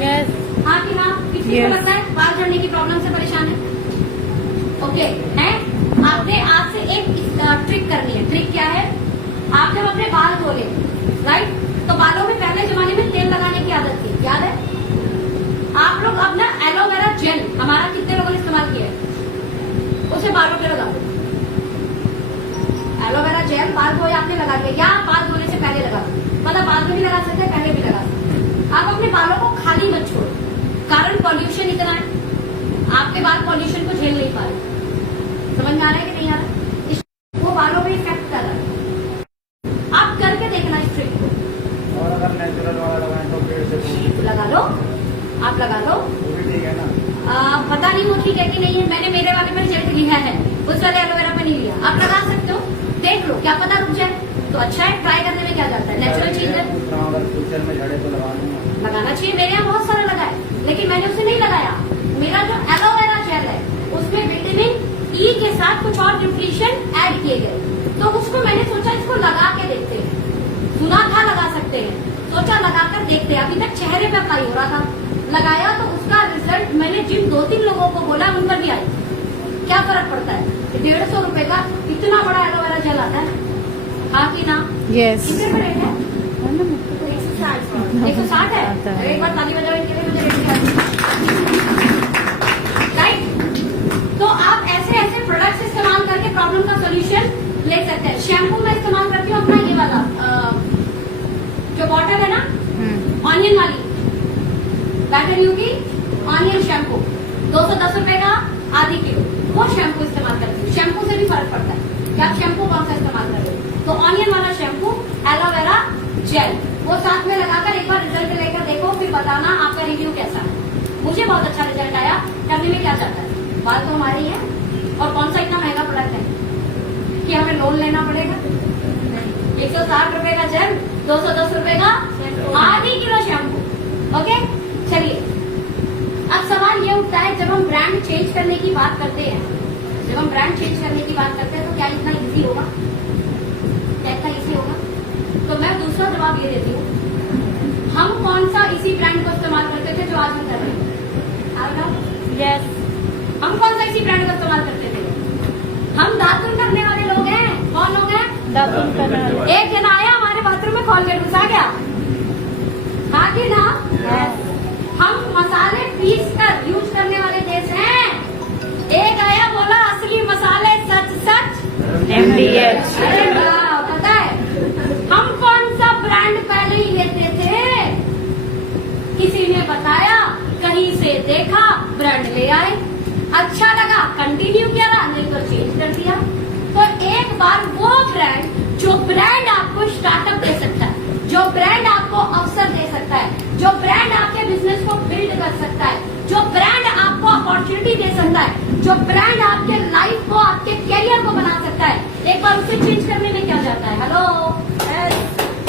yes. हाँ कि ना? किसी को लगता है बाल झड़ने की प्रॉब्लम से परेशान है? ओके है। आपने आज से एक ट्रिक करनी है। ट्रिक क्या है? आप जब अपने बाल धोले, राइट, तो बालों में पहले जमाने में तेल लगाने की आदत थी, याद है? आप लोग अब ना एलोवेरा जेल, हमारा कितने लोगों ने इस्तेमाल किया है, उसे बालों पे लगा दो। एलोवेरा जेल बाल धोए आपने लगा दिया, या बाल धोने से पहले लगा दो, मतलब बाद में भी लगा सकते हैं, पहले भी लगा सकते हैं। आप अपने बालों को खाली मत छोड़ो, कारण पॉल्यूशन इतना है, आपके बाल पॉल्यूशन को झेल नहीं पा रहे। समझ में आ रहा है कि नहीं आ रहा? वो बालों पे इफेक्ट कर रहा है। आप करके देखना इस ट्रिक को, और अगर नेचुरल वाला लगाएं तो पेड़ से लगा लो, आप लगा लो। वो भी ठीक है ना? पता नहीं वो ठीक है कि नहीं है, मैंने मेरे वाले पर रिजल्ट लिया है, उस वाले एलोवेरा पे नहीं लिया। आप लगा सकते हो, देख लो, क्या पता रुक जाए तो अच्छा है, ट्राई करने में क्या जाता है, नेचुरल चीज है। अगर फ्यूचर में झड़े तो लगा लूंगा। लगाना चाहिए, मेरे यहाँ बहुत सारा लगा है, लेकिन मैंने उसे नहीं लगाया। मेरा जो एलोवेरा जेल है उसमें विटामिन ई के साथ कुछ और न्यूट्रिशन ऐड किए गए, तो उसको मैंने सोचा इसको लगा के देखते हैं। सुना था लगा सकते हैं, सोचा लगाकर देखते हैं। अभी तक चेहरे पे अप्लाई हो रहा था, लगाया तो उसका रिजल्ट मैंने जिन 2-3 लोगों को बोला उन पर भी आई। क्या फर्क पड़ता है? 150 रुपए का इतना बड़ा एलोवेरा जेल आता है, हाँ कि ना? यस। कितने का रेट है? 160 है। अरे एक बार ताली बजाओ इनके लिए, मुझे रेट क्या? राइट, तो आप ऐसे ऐसे प्रोडक्ट्स इस्तेमाल करके प्रॉब्लम का सोल्यूशन ले सकते हैं। शैम्पू में इस्तेमाल करती हूँ अपना ये वाला जो बॉटल है ना, ऑनियन वाली, बैटर यू की ऑनियन शैम्पू, 210 रुपए का आधी किलो, वो शैम्पू इस्तेमाल करती हूँ। शैम्पू से भी फर्क पड़ता है कि आप शैम्पू कौन सा इस्तेमाल कर रहे हो। तो ऑनियन वाला शैम्पू, एलोवेरा जेल, वो साथ में लगाकर एक बार रिजल्ट लेकर देखो, फिर बताना आपका रिव्यू कैसा है। मुझे बहुत अच्छा रिजल्ट आया। करने में क्या चाहता है, बाल तो हमारे ही है, और कौन सा इतना महंगा प्रोडक्ट है कि हमें लोन लेना पड़ेगा। 160 रुपए का जेल, 210 रुपए का आधी किलो शैम्पू। ओके, चलिए अब सवाल ये उठता है, जब हम ब्रांड चेंज करने की बात करते हैं, जब हम ब्रांड चेंज करने की बात करते हैं तो क्या इतना इजी होगा? क्या इतना इजी होगा? तो मैं दूसरा जवाब ये देती हूँ, हम कौन सा इसी ब्रांड को इस्तेमाल करते थे जो आज हम कर रहे हैं? यस। हम कौन सा इसी ब्रांड का इस्तेमाल करते थे? हम दातुन करने वाले लोग हैं। कौन लोग हैं? दातुन करने वाले। एक जन आया हमारे बाथरूम में कॉलगेट घुसा गया, हाँ कि ना? हम मसाले पीस कर यूज करने वाले देश हैं। एक आया बोला असली मसाले सच सच MDH। अरे वाह, पता है हम कौन सा ब्रांड पहले ही लेते थे? कर दिया, तो एक बार वो ब्रांड जो ब्रांड आपको स्टार्टअप दे सकता है, जो ब्रांड आपको अवसर दे सकता है, जो ब्रांड आपके बिजनेस को बिल्ड कर सकता है, जो ब्रांड आपको अपॉर्चुनिटी दे सकता है, जो ब्रांड आपके लाइफ को, आपके कैरियर को बना सकता है, एक बार उसे चेंज करने में क्या जाता है? हेलो,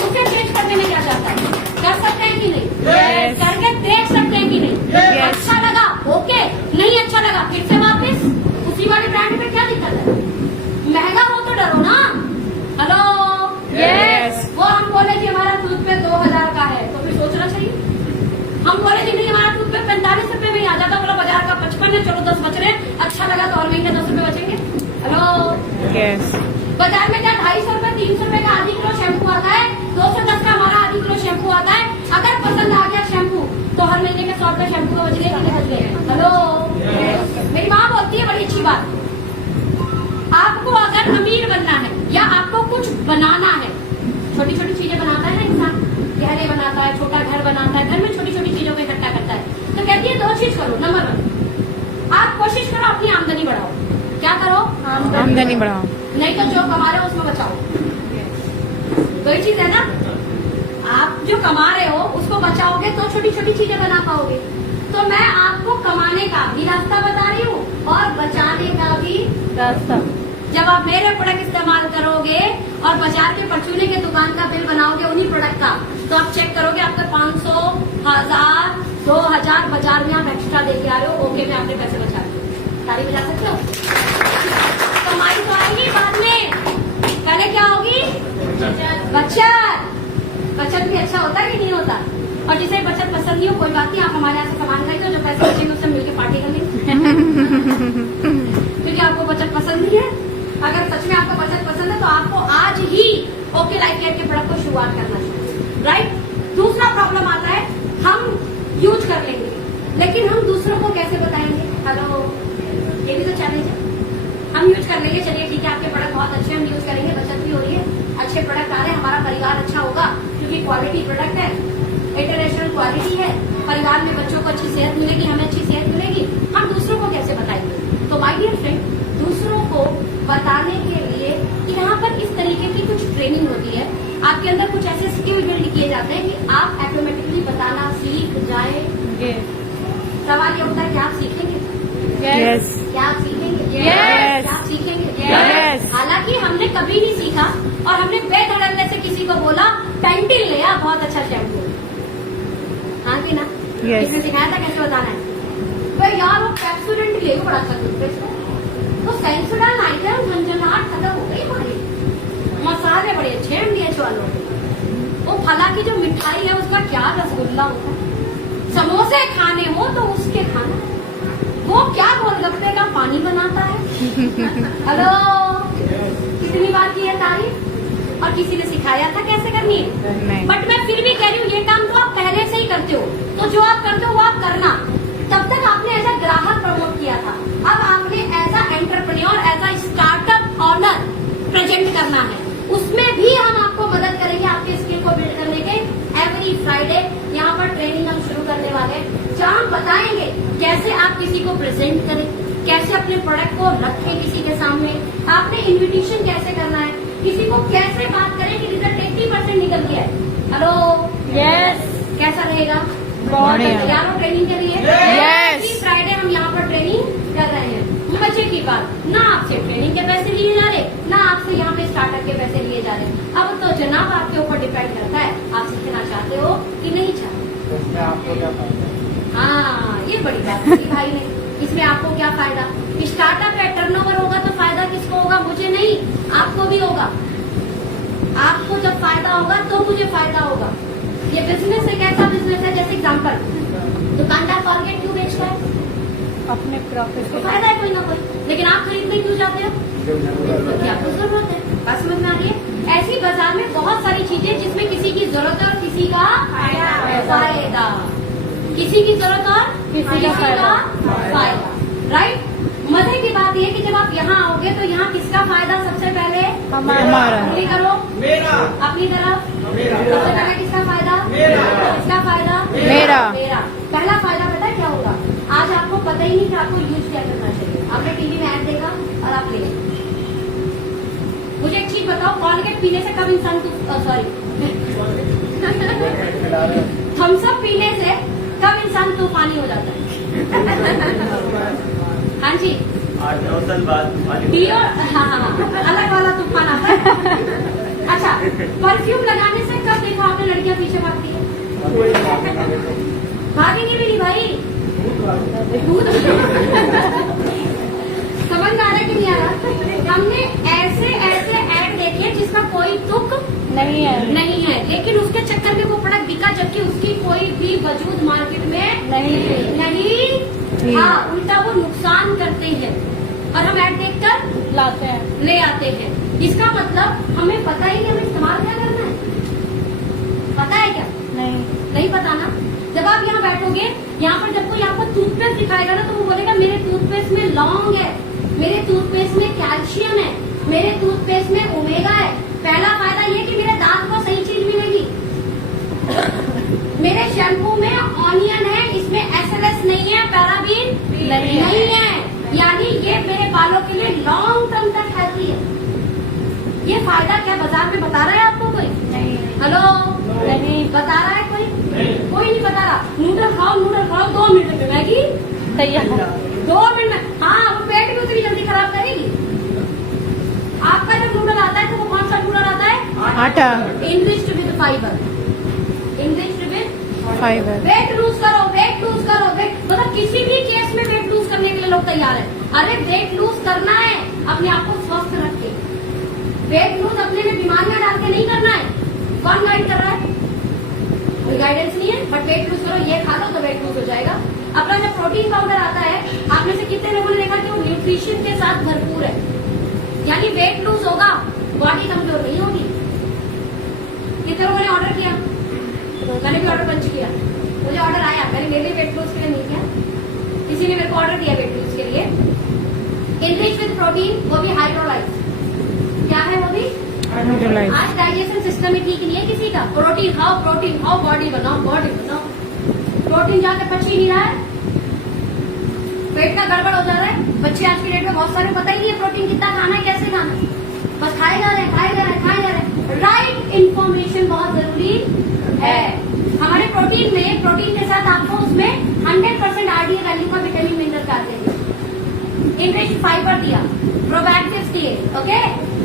उसे चेंज करने में क्या जाता है? कर सकते हैं कि नहीं? Yes. करके देख सकते हैं कि नहीं? Yes. अच्छा लगा, ओके, नहीं अच्छा लगा, फिर से वापस उसी वाले ब्रांड में। क्या दिक्कत है? महंगा हो तो डरो ना। Hello, Yes. वो हम बोले कि हमारा टूथपेस्ट 2000 का है, तो फिर सोचना चाहिए। हम बोले कि नहीं हमारा टूथपेस्ट 45 रुपए में ही आ जाता, बोला बाजार का 55 है, चलो 10 बच रहे हैं, अच्छा लगा तो और महीने 10 रुपए बचेंगे। Hello, Yes. बाजार में क्या 250 रुपए 300 रुपए का आधी किलो शैम्पू आता है, 210 का हमारा आधी किलो शैम्पू आता है। अगर पसंद आ गया शैम्पू तो हर महीने के 100 रुपए शैम्पू का बच गए, कितने बच गए? हेलो, मेरी माँ बोलती है बड़ी अच्छी बात, आपको अगर अमीर बनना है या आपको कुछ बनाना है, छोटी छोटी चीजें बनाता है ना इंसान, गहने बनाता है, छोटा घर बनाता है, घर में छोटी छोटी चीजों को इकट्ठा करता है, तो कहती है 2 चीज करो। नंबर 1, आप कोशिश करो अपनी आमदनी बढ़ाओ। क्या करो? आमदनी बढ़ाओ। नहीं तो जो कमा रहे हो उसमें बचाओ। दो ही चीज है ना, आप जो कमा रहे हो उसको बचाओगे तो छोटी छोटी चीजें बना पाओगे। तो मैं आपको कमाने का भी रास्ता बता रही हूँ और बचाने का भी रास्ता। जब आप मेरे प्रोडक्ट इस्तेमाल करोगे और बाजार के परचूने के दुकान का बिल बनाओगे उन्हीं प्रोडक्ट का, तो आप चेक करोगे आपके 500, 1000, 2000 बाजार में आप एक्स्ट्रा देके आ रहे हो। ओके, में आपने पैसे बचा दिए, ताली बजा सकते हो। कमाई तो आएगी बाद में, पहले क्या होगी? बचत। बचत भी अच्छा होता है कि नहीं होता? और जिसे बचत पसंद नहीं हो कोई बात नहीं, आप हमारे यहाँ से सामान खरीदो, जो पैसे बचेंगे उससे मिलकर पार्टी कर लेंगे। क्योंकि आपको बचत पसंद नहीं है। अगर सच में आपको बचत पसंद है तो आपको आज ही ओके लाइफ केयर के प्रोडक्ट को शुरुआत करना चाहिए, राइट? दूसरा प्रॉब्लम आता है, हम यूज कर लेंगे लेकिन हम दूसरों को कैसे बताएंगे? हेलो, ये भी तो चैलेंज है। हम यूज कर लेंगे, चलिए ठीक है, आपके प्रोडक्ट बहुत अच्छे, हम यूज करेंगे, बचत भी हो रही है, अच्छे प्रोडक्ट आ रहे हैं, हमारा परिवार अच्छा होगा क्योंकि क्वालिटी प्रोडक्ट है, इंटरनेशनल क्वालिटी है, परिवार में बच्चों को अच्छी सेहत मिलेगी, हमें अच्छी सेहत मिलेगी। हम दूसरों को कैसे बताएंगे? तो माय डियर फ्रेंड, दूसरों को बताने के लिए यहाँ पर इस तरीके की कुछ ट्रेनिंग होती है, आपके अंदर कुछ ऐसे स्किल बिल्ड किए जाते हैं कि आप ऑटोमेटिकली बताना सीख जाए। सवाल ये होता है, क्या आप सीखेंगे? Yes. क्या आप सीखेंगे? Yes. क्या आप सीखेंगे? Yes. हालांकि हमने कभी नहीं सीखा और हमने बेधड़कने से किसी को बोला पेंटिल ले आ, बहुत अच्छा शैम्पू। हाँ कि ना? Yes. किसने सिखाया था कैसे बताना है? भाई यार वो पेप्सोडेंट ले लो, बड़ा अच्छा टूथपेस्ट है, तो सेंसोडाइन आइटम झंझनाहट खत्म हो गई हमारी। मसाले बड़े अच्छे हैं MDH वालों के। वो फला की जो मिठाई है उसका क्या रसगुल्ला होता है, समोसे खाने हो तो उसके खाना, वो क्या गोलगप्पे का पानी बनाता है। हेलो, कितनी बार की है तारीफ और किसी ने सिखाया था कैसे करनी है? नहीं। बट मैं फिर भी कह रही हूँ, ये काम तो आप पहले से ही करते हो, तो जो आप करते हो वो आप करना। तब तक आपने एज अ ग्राहक प्रमोट किया था, अब आपने as a entrepreneur, as a startup owner present करना है। उसमें भी हम आपको मदद करेंगे आपके स्किल को बिल्ड करने के। एवरी फ्राइडे यहाँ पर ट्रेनिंग हम शुरू करने वाले हैं, जहाँ हम बताएंगे कैसे आप किसी को प्रेजेंट करें, कैसे अपने प्रोडक्ट को रखें किसी के सामने, आपने इन्विटेशन कैसे करना है, किसी को कैसे बात करें कि रिजल्ट 80% निकल गया है। Hello, Yes. कैसा रहेगा? बढ़िया। तैयार हो ट्रेनिंग के लिए? Yes. एवरी फ्राइडे हम यहाँ पर ट्रेनिंग कर रहे हैं। बच्चे की बात, ना आपसे ट्रेनिंग के पैसे लिए जा रहे, ना आपसे यहाँ पे स्टार्टअप के पैसे लिए जा रहे। अब तो जनाब आपके ऊपर डिपेंड करता है, आप सीखना चाहते हो कि नहीं चाहते। तो इसमें आपको क्या फायदा है? हाँ, ये बड़ी बात है भाई ने, इसमें आपको क्या फायदा? स्टार्टअप है, टर्नओवर होगा तो फायदा किसको होगा? मुझे नहीं, आपको भी होगा। आपको जब फायदा होगा तो मुझे फायदा होगा। ये बिजनेस एक ऐसा बिजनेस है, जैसे एग्जाम्पल, दुकानदार कॉलगेट क्यों बेचता है? अपने प्रॉफिट तो फायदा है कोई ना कोई, लेकिन आप खरीदने क्यों जाते हो? जो जरूरत है। क्योंकि आपको जरूरत है। बात समझ में आ रही है? ऐसी बाजार में बहुत सारी चीजें जिसमें किसी की जरूरत है और किसी का फायदा, किसी की जरूरत और किसी का फायदा, राइट? मजे की बात यह कि जब आप यहाँ आओगे तो यहाँ किसका फायदा सबसे पहले? हमारा। पूरी करो मेरा। अपनी तरफ। मेरा। सबसे पहले किसका फायदा? मेरा। किसका फायदा? मेरा। पहला फायदा पता है क्या होगा? आज आपको पता ही नहीं कि आपको यूज क्या करना चाहिए। आपने टीवी में ऐड देखा और आप ले, बताओ, कॉलगेट पीने से कब इंसान सॉरी थम्स अप पीने से कब इंसान तूफानी हो जाता है? हाँ जी, 8-9 साल बाद पियो। हाँ, अलग वाला तूफान आता है। अच्छा, परफ्यूम लगाने से कब देखा आपने लड़कियां पीछे भागती है? भागेंगी भी नहीं भाई, दूध समझ में आ रहा है कि नहीं आ रहा? हमने ऐसे ऐसे ऐड देखे जिसका कोई तुक नहीं है, नहीं है, लेकिन उसके चक्कर में वो प्रोडक्ट बिका, जबकि उसकी कोई भी वजूद मार्केट में नहीं। हाँ, उल्टा वो नुकसान करते हैं और हम ऐड देखकर लाते हैं। ले आते हैं। इसका मतलब हमें पता ही नहीं हमें इस्तेमाल क्या करना है। पता है क्या? नहीं पता ना। जब आप यहाँ बैठोगे, यहाँ पर जब कोई आपको टूथपेस्ट दिखाएगा ना, तो वो बोलेगा मेरे टूथपेस्ट में लौंग है, मेरे टूथपेस्ट में कैल्शियम है, मेरे टूथपेस्ट में ओमेगा है। पहला फायदा ये कि मेरे दांत को सही चीज मिलेगी। मेरे शैम्पू में ऑनियन है, इसमें एसएलएस नहीं है, पैराबीन नहीं है, यानी ये मेरे बालों के लिए लॉन्ग टर्म तक हेल्थी है। ये फायदा क्या बाजार में बता रहा है आपको कोई? नहीं। हेलो, नहीं बता रहा है कोई? कोई नहीं बता रहा। नूडल खाओ 2 मिनट में मैगी तैयार। 2 मिनट में। हाँ, वो पेट भी उतनी जल्दी खराब करेगी। आपका जब नूडल आता है तो वो कौन सा नूडल आता है? आटा, enriched with fibre, enriched with fibre. Weight lose करो, वेट लूज करो, वेट मतलब किसी भी केस में वेट लूज करने के लिए लोग तैयार है। अरे वेट लूज करना है, अपने आप को स्वस्थ रख के। वेट लूज अपने में बीमारियां डाल के नहीं करना है। कौन गाइड कर रहा है? कोई गाइडेंस नहीं है, बट वेट लूज करो, ये खा लो तो वेट लूज हो जाएगा। अपना जब प्रोटीन पाउडर आता है, आप में से कितने लोगों ने देखा कि वो न्यूट्रिशन के साथ भरपूर है, यानी वेट लूज होगा, बॉडी कमजोर नहीं होगी। कितने लोगों ने ऑर्डर किया? मैंने भी ऑर्डर पंच किया, मुझे ऑर्डर आया, मैंने मेरे लिए वेट लूज के लिए नहीं किया, किसी ने मेरे को ऑर्डर दिया वेट लूज के लिए। इनरिच विद प्रोटीन, वो भी हाइड्रोलाइज। क्या है वो भी? आज डाइजेशन सिस्टम ही ठीक नहीं है किसी का। प्रोटीन खाओ, बॉडी बनाओ। प्रोटीन जाके पच ही नहीं रहा है, पेट का गड़बड़ हो जा रहा है। बच्चे आज की डेट में बहुत सारे पता ही नहीं है प्रोटीन कितना खाना है, कैसे खाना है, बस खाए जा रहे। राइट इन्फॉर्मेशन बहुत जरूरी है। हमारे प्रोटीन में, प्रोटीन के साथ आपको उसमें 100% आरडीए वैल्यू का विटामिन मिनरल आते हैं। इनरिच्ड फाइबर दिया, प्रोबैक्टिव दिए, ओके।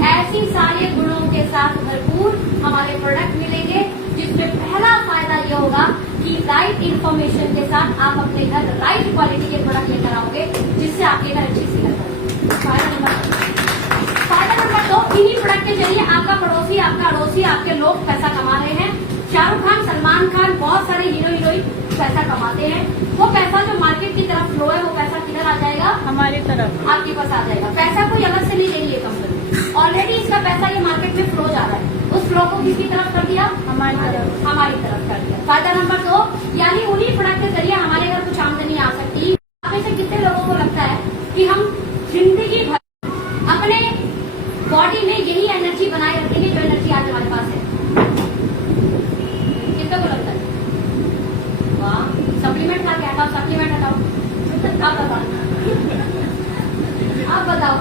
ऐसी सारे गुणों के साथ भरपूर हमारे प्रोडक्ट मिलेंगे, जिसमें पहला फायदा ये होगा कि राइट इन्फॉर्मेशन के साथ आप अपने घर राइट क्वालिटी के प्रोडक्ट लेकर आओगे, जिससे आपके घर अच्छी सेहत होगी। फायदा नंबर 2, इन्हीं प्रोडक्ट के जरिए आपका पड़ोसी, आपका अड़ोसी, आपके लोग पैसा कमा रहे हैं। शाहरुख खान, सलमान खान, बहुत सारे हीरो हीरोइन पैसा कमाते हैं। वो पैसा जो मार्केट की तरफ फ्लो है, वो पैसा किधर आ जाएगा? हमारी तरफ, आपके पास आ जाएगा। पैसा कोई अलग से नहीं दे रही है कंपनी, ऑलरेडी इसका पैसा ये मार्केट में फ्लो जा रहा है। उस फ्लो को किसकी तरफ कर दिया? हमारी तरफ कर दिया। फायदा नंबर 2, यानी उन्हीं प्रोडक्ट के जरिए हमारे घर कुछ आमदनी आ सकती है। आप में से कितने लोगों को लगता है कि हम जिंदगी भर अपने बॉडी में यही एनर्जी बनाए रखेंगे जो एनर्जी आज हमारे पास है? कितने को लगता है? वाह, सप्लीमेंट खा के हटाओ, सप्लीमेंट हटाओ। आप बताओ।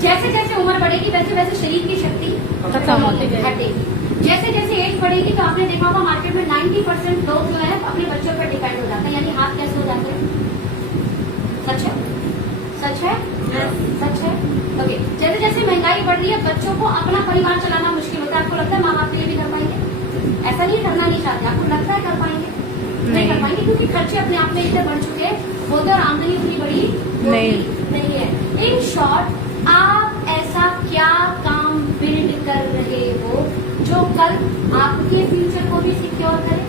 जैसे जैसे उम्र बढ़ेगी वैसे वैसे शरीर की शक्ति खत्म होती जाएगी। हटेगी। जैसे जैसे एज बढ़ेगी तो आपने देखा होगा मार्केट में 90% लोग जो है अपने बच्चों पर डिपेंड हो जाते हैं, यानी हाथ कैसे हो जाते हैं। सच है? सच है? सच है। ओके, जैसे जैसे महंगाई बढ़ रही है, बच्चों को अपना परिवार चलाना मुश्किल होता है। आपको लगता है माँ बाप के लिए भी कर पाएंगे? ऐसा नहीं, करना नहीं चाहते। आपको लगता है कर पाएंगे? नहीं कर पाएंगे, क्योंकि खर्चे अपने आप में इतने बढ़ चुके होते और आमदनी उतनी बड़ी नहीं है। इन शॉर्ट, आप ऐसा क्या काम बिल्ड कर रहे हो जो कल आपके फ्यूचर को भी सिक्योर करे,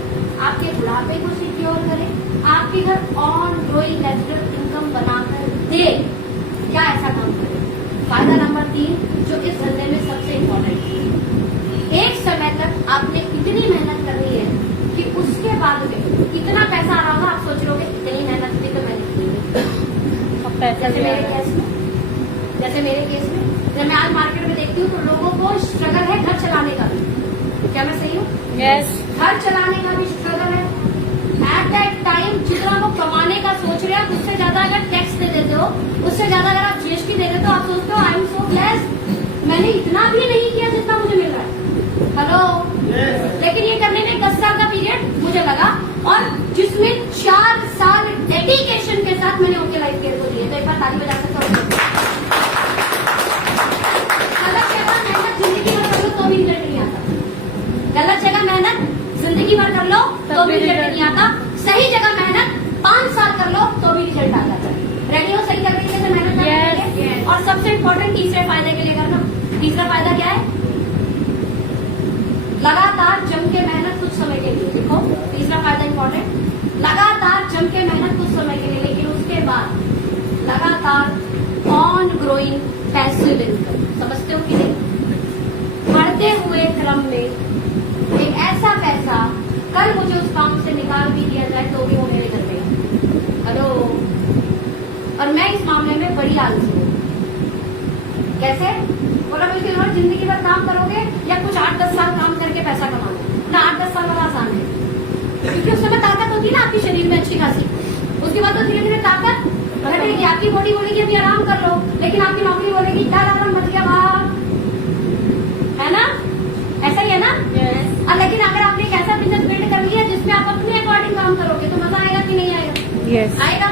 आपके बुढ़ापे को सिक्योर करे, आपके घर ऑन ग्रोइंग रेगुलर इनकम बनाकर दे? क्या ऐसा काम करे? फायदा नंबर 3, जो इस धंधे में सबसे इम्पोर्टेंट है। एक समय तक आपने इतनी मेहनत करनी है कि उसके बाद में इतना पैसा आ रहा होगा, आप सोच रहे इतनी मेहनत भी तो मैंने की है। जैसे मेरे केस में जब मैं आज मार्केट में देखती हूँ तो लोगों को स्ट्रगल है घर चलाने का भी। क्या मैं सही हूँ? यस। घर चलाने का भी स्ट्रगल है। एट दैट टाइम जितना वो कमाने का सोच रहे हैं, उससे ज्यादा अगर टैक्स दे देते हो, उससे ज्यादा अगर आप जीएसटी दे देते हो, आप सोचते हो आई एम सो ब्लेस्ड, मैंने इतना भी नहीं किया जितना मुझे मिल रहा है। हेलो, लेकिन ये करने में 10 साल का पीरियड मुझे लगा, और जिसमें 4 साल डेडिकेशन के साथ मैंने उनके लाइफ केयर को दिए। तो एक बार ताली बजा सकता हूँ। गलत जगह मेहनत जिंदगी भर कर लो तो भी रिजल्ट नहीं आता। गलत जगह मेहनत जिंदगी भर कर लो तो भी रिजल्ट नहीं आता। सही जगह मेहनत 5 साल कर लो तो भी रिजल्ट आ जाता है। रेडी हो सही तरीके से मेहनत करने के लिए? और सबसे इम्पोर्टेंट तीसरे फायदे के लिए करना। तीसरा फायदा क्या है? लगातार जम के मेहनत कुछ समय के लिए। देखो, तीसरा फायदा इम्पोर्टेंट, लगातार जम के मेहनत कुछ समय के लिए, लेकिन उसके बाद लगातार ऑन ग्रोइंग पैसिव इनकम। समझते हो कि नहीं? बढ़ते हुए क्रम में एक ऐसा पैसा, कल मुझे उस काम से निकाल भी दिया जाए तो भी वो मेरे घर पे है। हेलो, और मैं इस मामले में बड़ी आलसी हूँ। कैसे? बोला बिल्कुल, और जिंदगी भर काम करोगे या कुछ 8-10 साल काम करके पैसा कमाना ना? 8-10 साल वाला आसान है, क्योंकि उस समय ताकत होती है ना आपके शरीर में अच्छी खासी। उसके बाद तो धीरे धीरे ताकत घटेगी। आपकी बॉडी बोलेगी अभी आराम कर लो, लेकिन आपकी नौकरी बोलेगी क्या आराम मत गया भाग, है ना? ऐसा ही है ना? और लेकिन अगर आपने एक ऐसा बिजनेस बिल्ड कर लिया जिसमें आप अपने अकॉर्डिंग काम करोगे तो मजा आएगा कि नहीं आएगा? आएगा।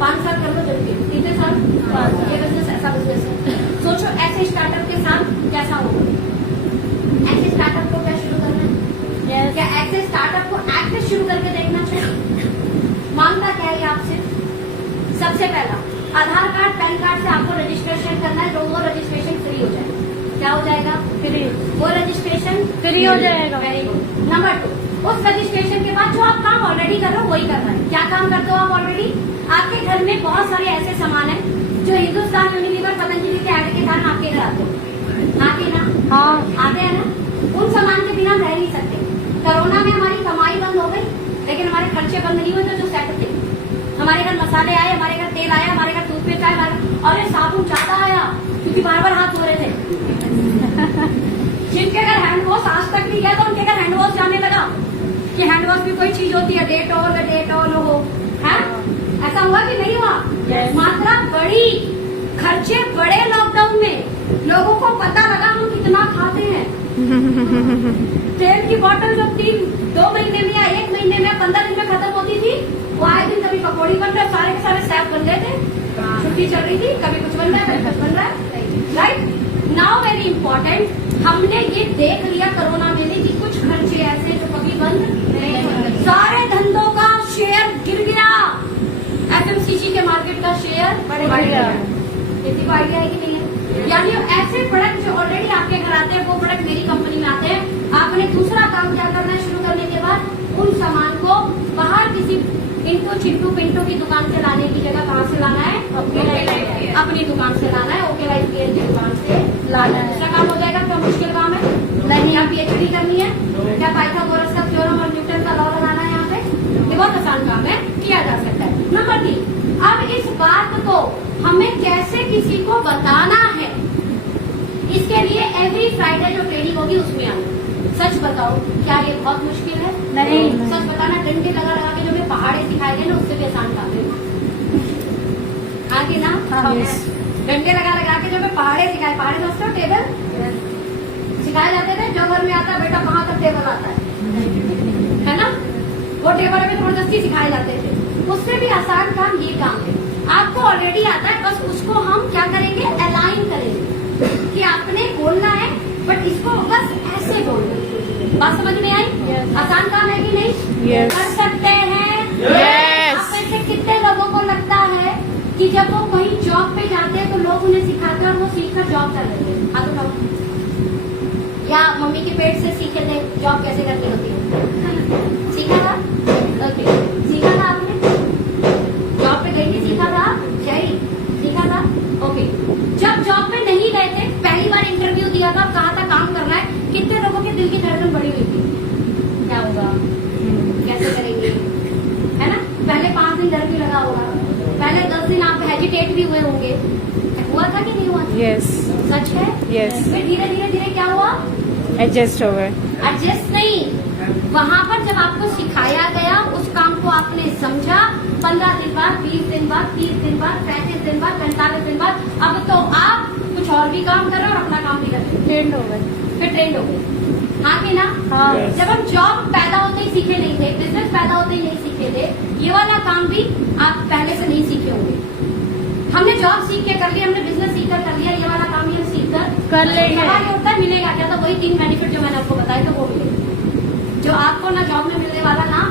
5 साल कर लो जल्दी, कितने साल? 5 साल। ये बिजनेस ऐसा बिजनेस है। सोचो ऐसे स्टार्टअप के साथ कैसा होगा। ऐसे स्टार्टअप को क्या शुरू करना है? क्या ऐसे स्टार्टअप को एक्टिव शुरू करके देखना चाहिए? मांगता क्या है आपसे? सबसे पहला, आधार कार्ड, पैन कार्ड से आपको रजिस्ट्रेशन करना है, तो वो रजिस्ट्रेशन फ्री हो जाएगा। क्या हो जाएगा? फ्री। वो रजिस्ट्रेशन फ्री हो जाएगा। Very good. नंबर 2, उस रजिस्ट्रेशन के बाद जो आप काम ऑलरेडी कर रहे हो वही करना है। क्या काम करते हो आप ऑलरेडी? आपके घर में बहुत सारे ऐसे सामान है जो हिंदुस्तान यूनिलीवर, पतंजलि के ऐड के कारण आपके घर आते हैं। आते ना? हाँ, आते हैं ना? उन सामान के बिना रह नहीं सकते। कोरोना में हमारी कमाई बंद हो गई, लेकिन हमारे खर्चे बंद नहीं हुए। तो जो सेट थे, हमारे घर मसाले आए, हमारे घर तेल आया, हमारे घर टूथपेस्ट आया, और ये साबुन ज्यादा आया क्योंकि बार बार हाथ धो रहे थे। जिनके घर हैंड वॉश आज तक नहीं गया था उनके घर हैंड वॉश जाने लगा कि हैंड वॉश भी कोई चीज होती है, डेटॉल हो, है? ऐसा हुआ कि नहीं हुआ? मात्रा बढ़ी, खर्चे बढ़े। लॉकडाउन में लोगों को पता लगा हम कितना खाते हैं। तेल की बोतल जो 2 महीने में या 1 महीने में 15 दिन में खत्म होती थी, वो आए दिन कभी पकौड़ी बन रहे, सारे के सारे स्टैप बन रहे थे। छुट्टी चल रही थी, कभी कुछ बन रहा है, कभी कुछ बन रहा है। राइट नाउ वेरी इंपॉर्टेंट, हमने ये देख लिया कोरोना में कि कुछ खर्चे ऐसे जो कभी बंद नहीं होते। सारे धंधों का शेयर गिर गया। FMCG के मार्केट का शेयर बढ़ गया। किसी को आइडिया है कि नहीं है? यानी ऐसे प्रोडक्ट जो ऑलरेडी आपके घर आते हैं वो प्रोडक्ट मेरी कंपनी में आते हैं। आपने दूसरा काम क्या करना है? शुरू करने के बाद उन सामान को बाहर किसी इंटू चिंटू पिंटू की दुकान से लाने की जगह कहाँ से लाना है? अपनी दुकान से लाना है। ओके लाइफ केयर की दुकान से लाना है। दूसरा काम हो जाएगा। क्या मुश्किल काम है? नहीं। क्या PhD करनी है? क्या पाइथागोरस का थ्योरम और न्यूटन का लॉ लगाना है? यहाँ पे ये बहुत आसान काम है, किया जा सकता है। नंबर 3, अब इस बात को हमें कैसे किसी को बताना है, इसके लिए एवरी फ्राइडे जो ट्रेनिंग होगी उसमें आना। सच बताओ, क्या ये बहुत मुश्किल है? नहीं। सच बताना, डंडे लगा लगा के जो मैं पहाड़े सिखाए गए ना उससे भी आसान काम है। आगे ना? डंडे लगा लगा के जो मैं पहाड़े सिखाए, पहाड़े दोस्तों टेबल सिखाए जाते थे। जो घर में आता है बेटा कहाँ तक टेबल आता है ना? वो टेबल में जबरदस्ती सिखाए जाते थे। उससे भी आसान काम ये काम है। आपको ऑलरेडी आता है, बस उसको हम क्या करेंगे? अलाइन करेंगे कि आपने बोलना है, बट इसको बस ऐसे बोलना। बात समझ में आई? आसान काम है कि नहीं? कर सकते हैं। आप में से कितने लोगों को लगता है कि जब वो कहीं जॉब पे जाते हैं तो लोग उन्हें सिखाते हैं और वो सीखकर जॉब कर लेते हैं? हाथ उठाओ। या मम्मी के पेट से सीखे थे जॉब कैसे करनी होती है? सीखा था? ओके, सीखा था आपने? जॉब पे गई थी, सीखा था? जय सीखा था? ओके। जब जॉब पे नहीं गए थे, पहली बार इंटरव्यू दिया था, कहा था काम करना है, कितने लोगों के दिल की धड़कन बढ़ी हुई थी? क्या होगा? कैसे करेंगे? है ना? पहले 5 दिन डर भी लगा होगा, पहले 10 दिन आप हेजिटेट भी हुए होंगे। हुआ था कि नहीं हुआ? यस। सच है? यस। फिर धीरे धीरे धीरे क्या हुआ? एडजस्ट हो गए। एडजस्ट नहीं, वहाँ पर जब आपको सिखाया गया, उस काम को आपने समझा, 15 दिन बाद, 20 दिन बाद, 30 दिन बाद, 35 दिन बाद, 45 दिन बाद, अब तो आप कुछ कुछ और भी काम कर रहे हैं और अपना काम भी कर रहे हैं, ट्रेंड हो गए। फिर ट्रेंड हो गए। हाँ कि ना? हाँ। जब हम जॉब पैदा होते ही सीखे नहीं थे, बिजनेस पैदा होते ही नहीं सीखे थे, ये वाला काम भी आप पहले से नहीं सीखे होंगे। हमने जॉब सीख के कर लिया, हमने बिजनेस सीख कर लिया, ये वाला काम भी हम सीख कर लेंगे। सवाल ये होता है मिलेगा क्या? तो वही 3 बेनिफिट जो मैंने आपको बताया तो वो मिलेगा, जो आपको ना जॉब में मिलने वाला ना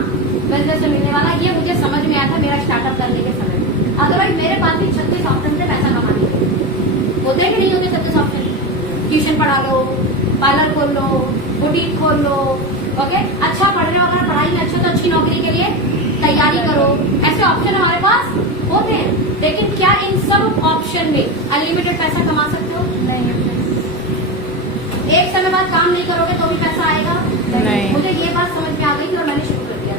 बिजनेस में मिलने वाला। ये मुझे समझ में आया था मेरा स्टार्टअप करने के समय में। अदरवाइज मेरे पास भी 36 ऑप्शन से पैसा कमाने के होते कि नहीं होते 36 ऑप्शन। ट्यूशन पढ़ा लो, पार्लर खोल लो, बुटीक खोल लो, ओके, अच्छा पढ़ने वाला पढ़ाई में अच्छा तो अच्छी नौकरी के लिए तैयारी करो, ऐसे ऑप्शन हमारे पास होते हैं। लेकिन क्या इन सब ऑप्शन में अनलिमिटेड पैसा कमा सकते हो? नहीं। एक समय बाद काम नहीं करोगे तो भी पैसा आएगा? नहीं। मुझे ये बात समझ में आ गई थी और मैंने शुरू कर दिया।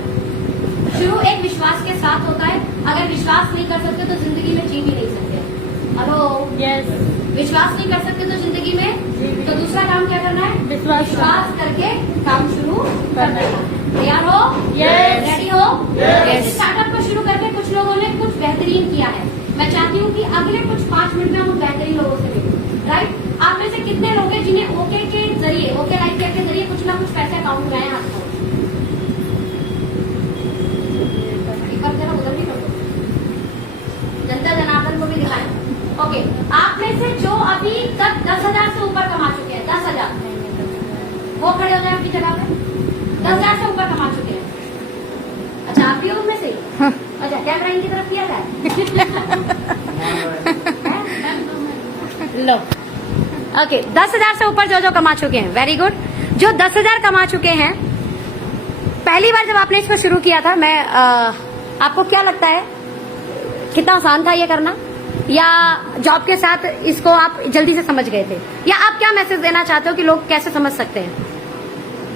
शुरू एक विश्वास के साथ होता है। अगर विश्वास नहीं कर सकते तो जिंदगी में जी भी नहीं सकते। Hello, yes. विश्वास नहीं कर सकते तो जिंदगी में तो दूसरा काम क्या करना है? विश्वास करके काम शुरू करना है। तैयार हो? Yes. रेडी हो? Yes. इस स्टार्टअप को शुरू करके कुछ लोगों ने कुछ बेहतरीन किया है। मैं चाहती हूँ कि अगले कुछ 5 मिनट में हम उन बेहतरीन लोगों से मिलें। राइट? आप में से कितने लोग हैं जिन्हें ओके के जरिए, ओके लाइफ केयर के जरिए कुछ ना कुछ पैसे अकाउंट में आए? हाथ को एक बार जरा उधर भी करो, जनता जनार्दन को भी दिखाएं। ओके, आप में से जो अभी तक 10,000 से ऊपर कमा चुके हैं, 10,000, वो खड़े हो जाए अपनी जगह पे। 10,000 से ऊपर कमा चुके हैं। अच्छा, आप भी हो उनमें से? अच्छा, कैमरा इनकी तरफ किया जाए। लो। ओके, 10,000 से ऊपर जो जो कमा चुके हैं, वेरी गुड। जो 10,000 कमा चुके हैं, पहली बार जब आपने इसको शुरू किया था, मैं आपको क्या लगता है कितना आसान था ये करना, या जॉब के साथ इसको आप जल्दी से समझ गए थे, या आप क्या मैसेज देना चाहते हो कि लोग कैसे समझ सकते हैं?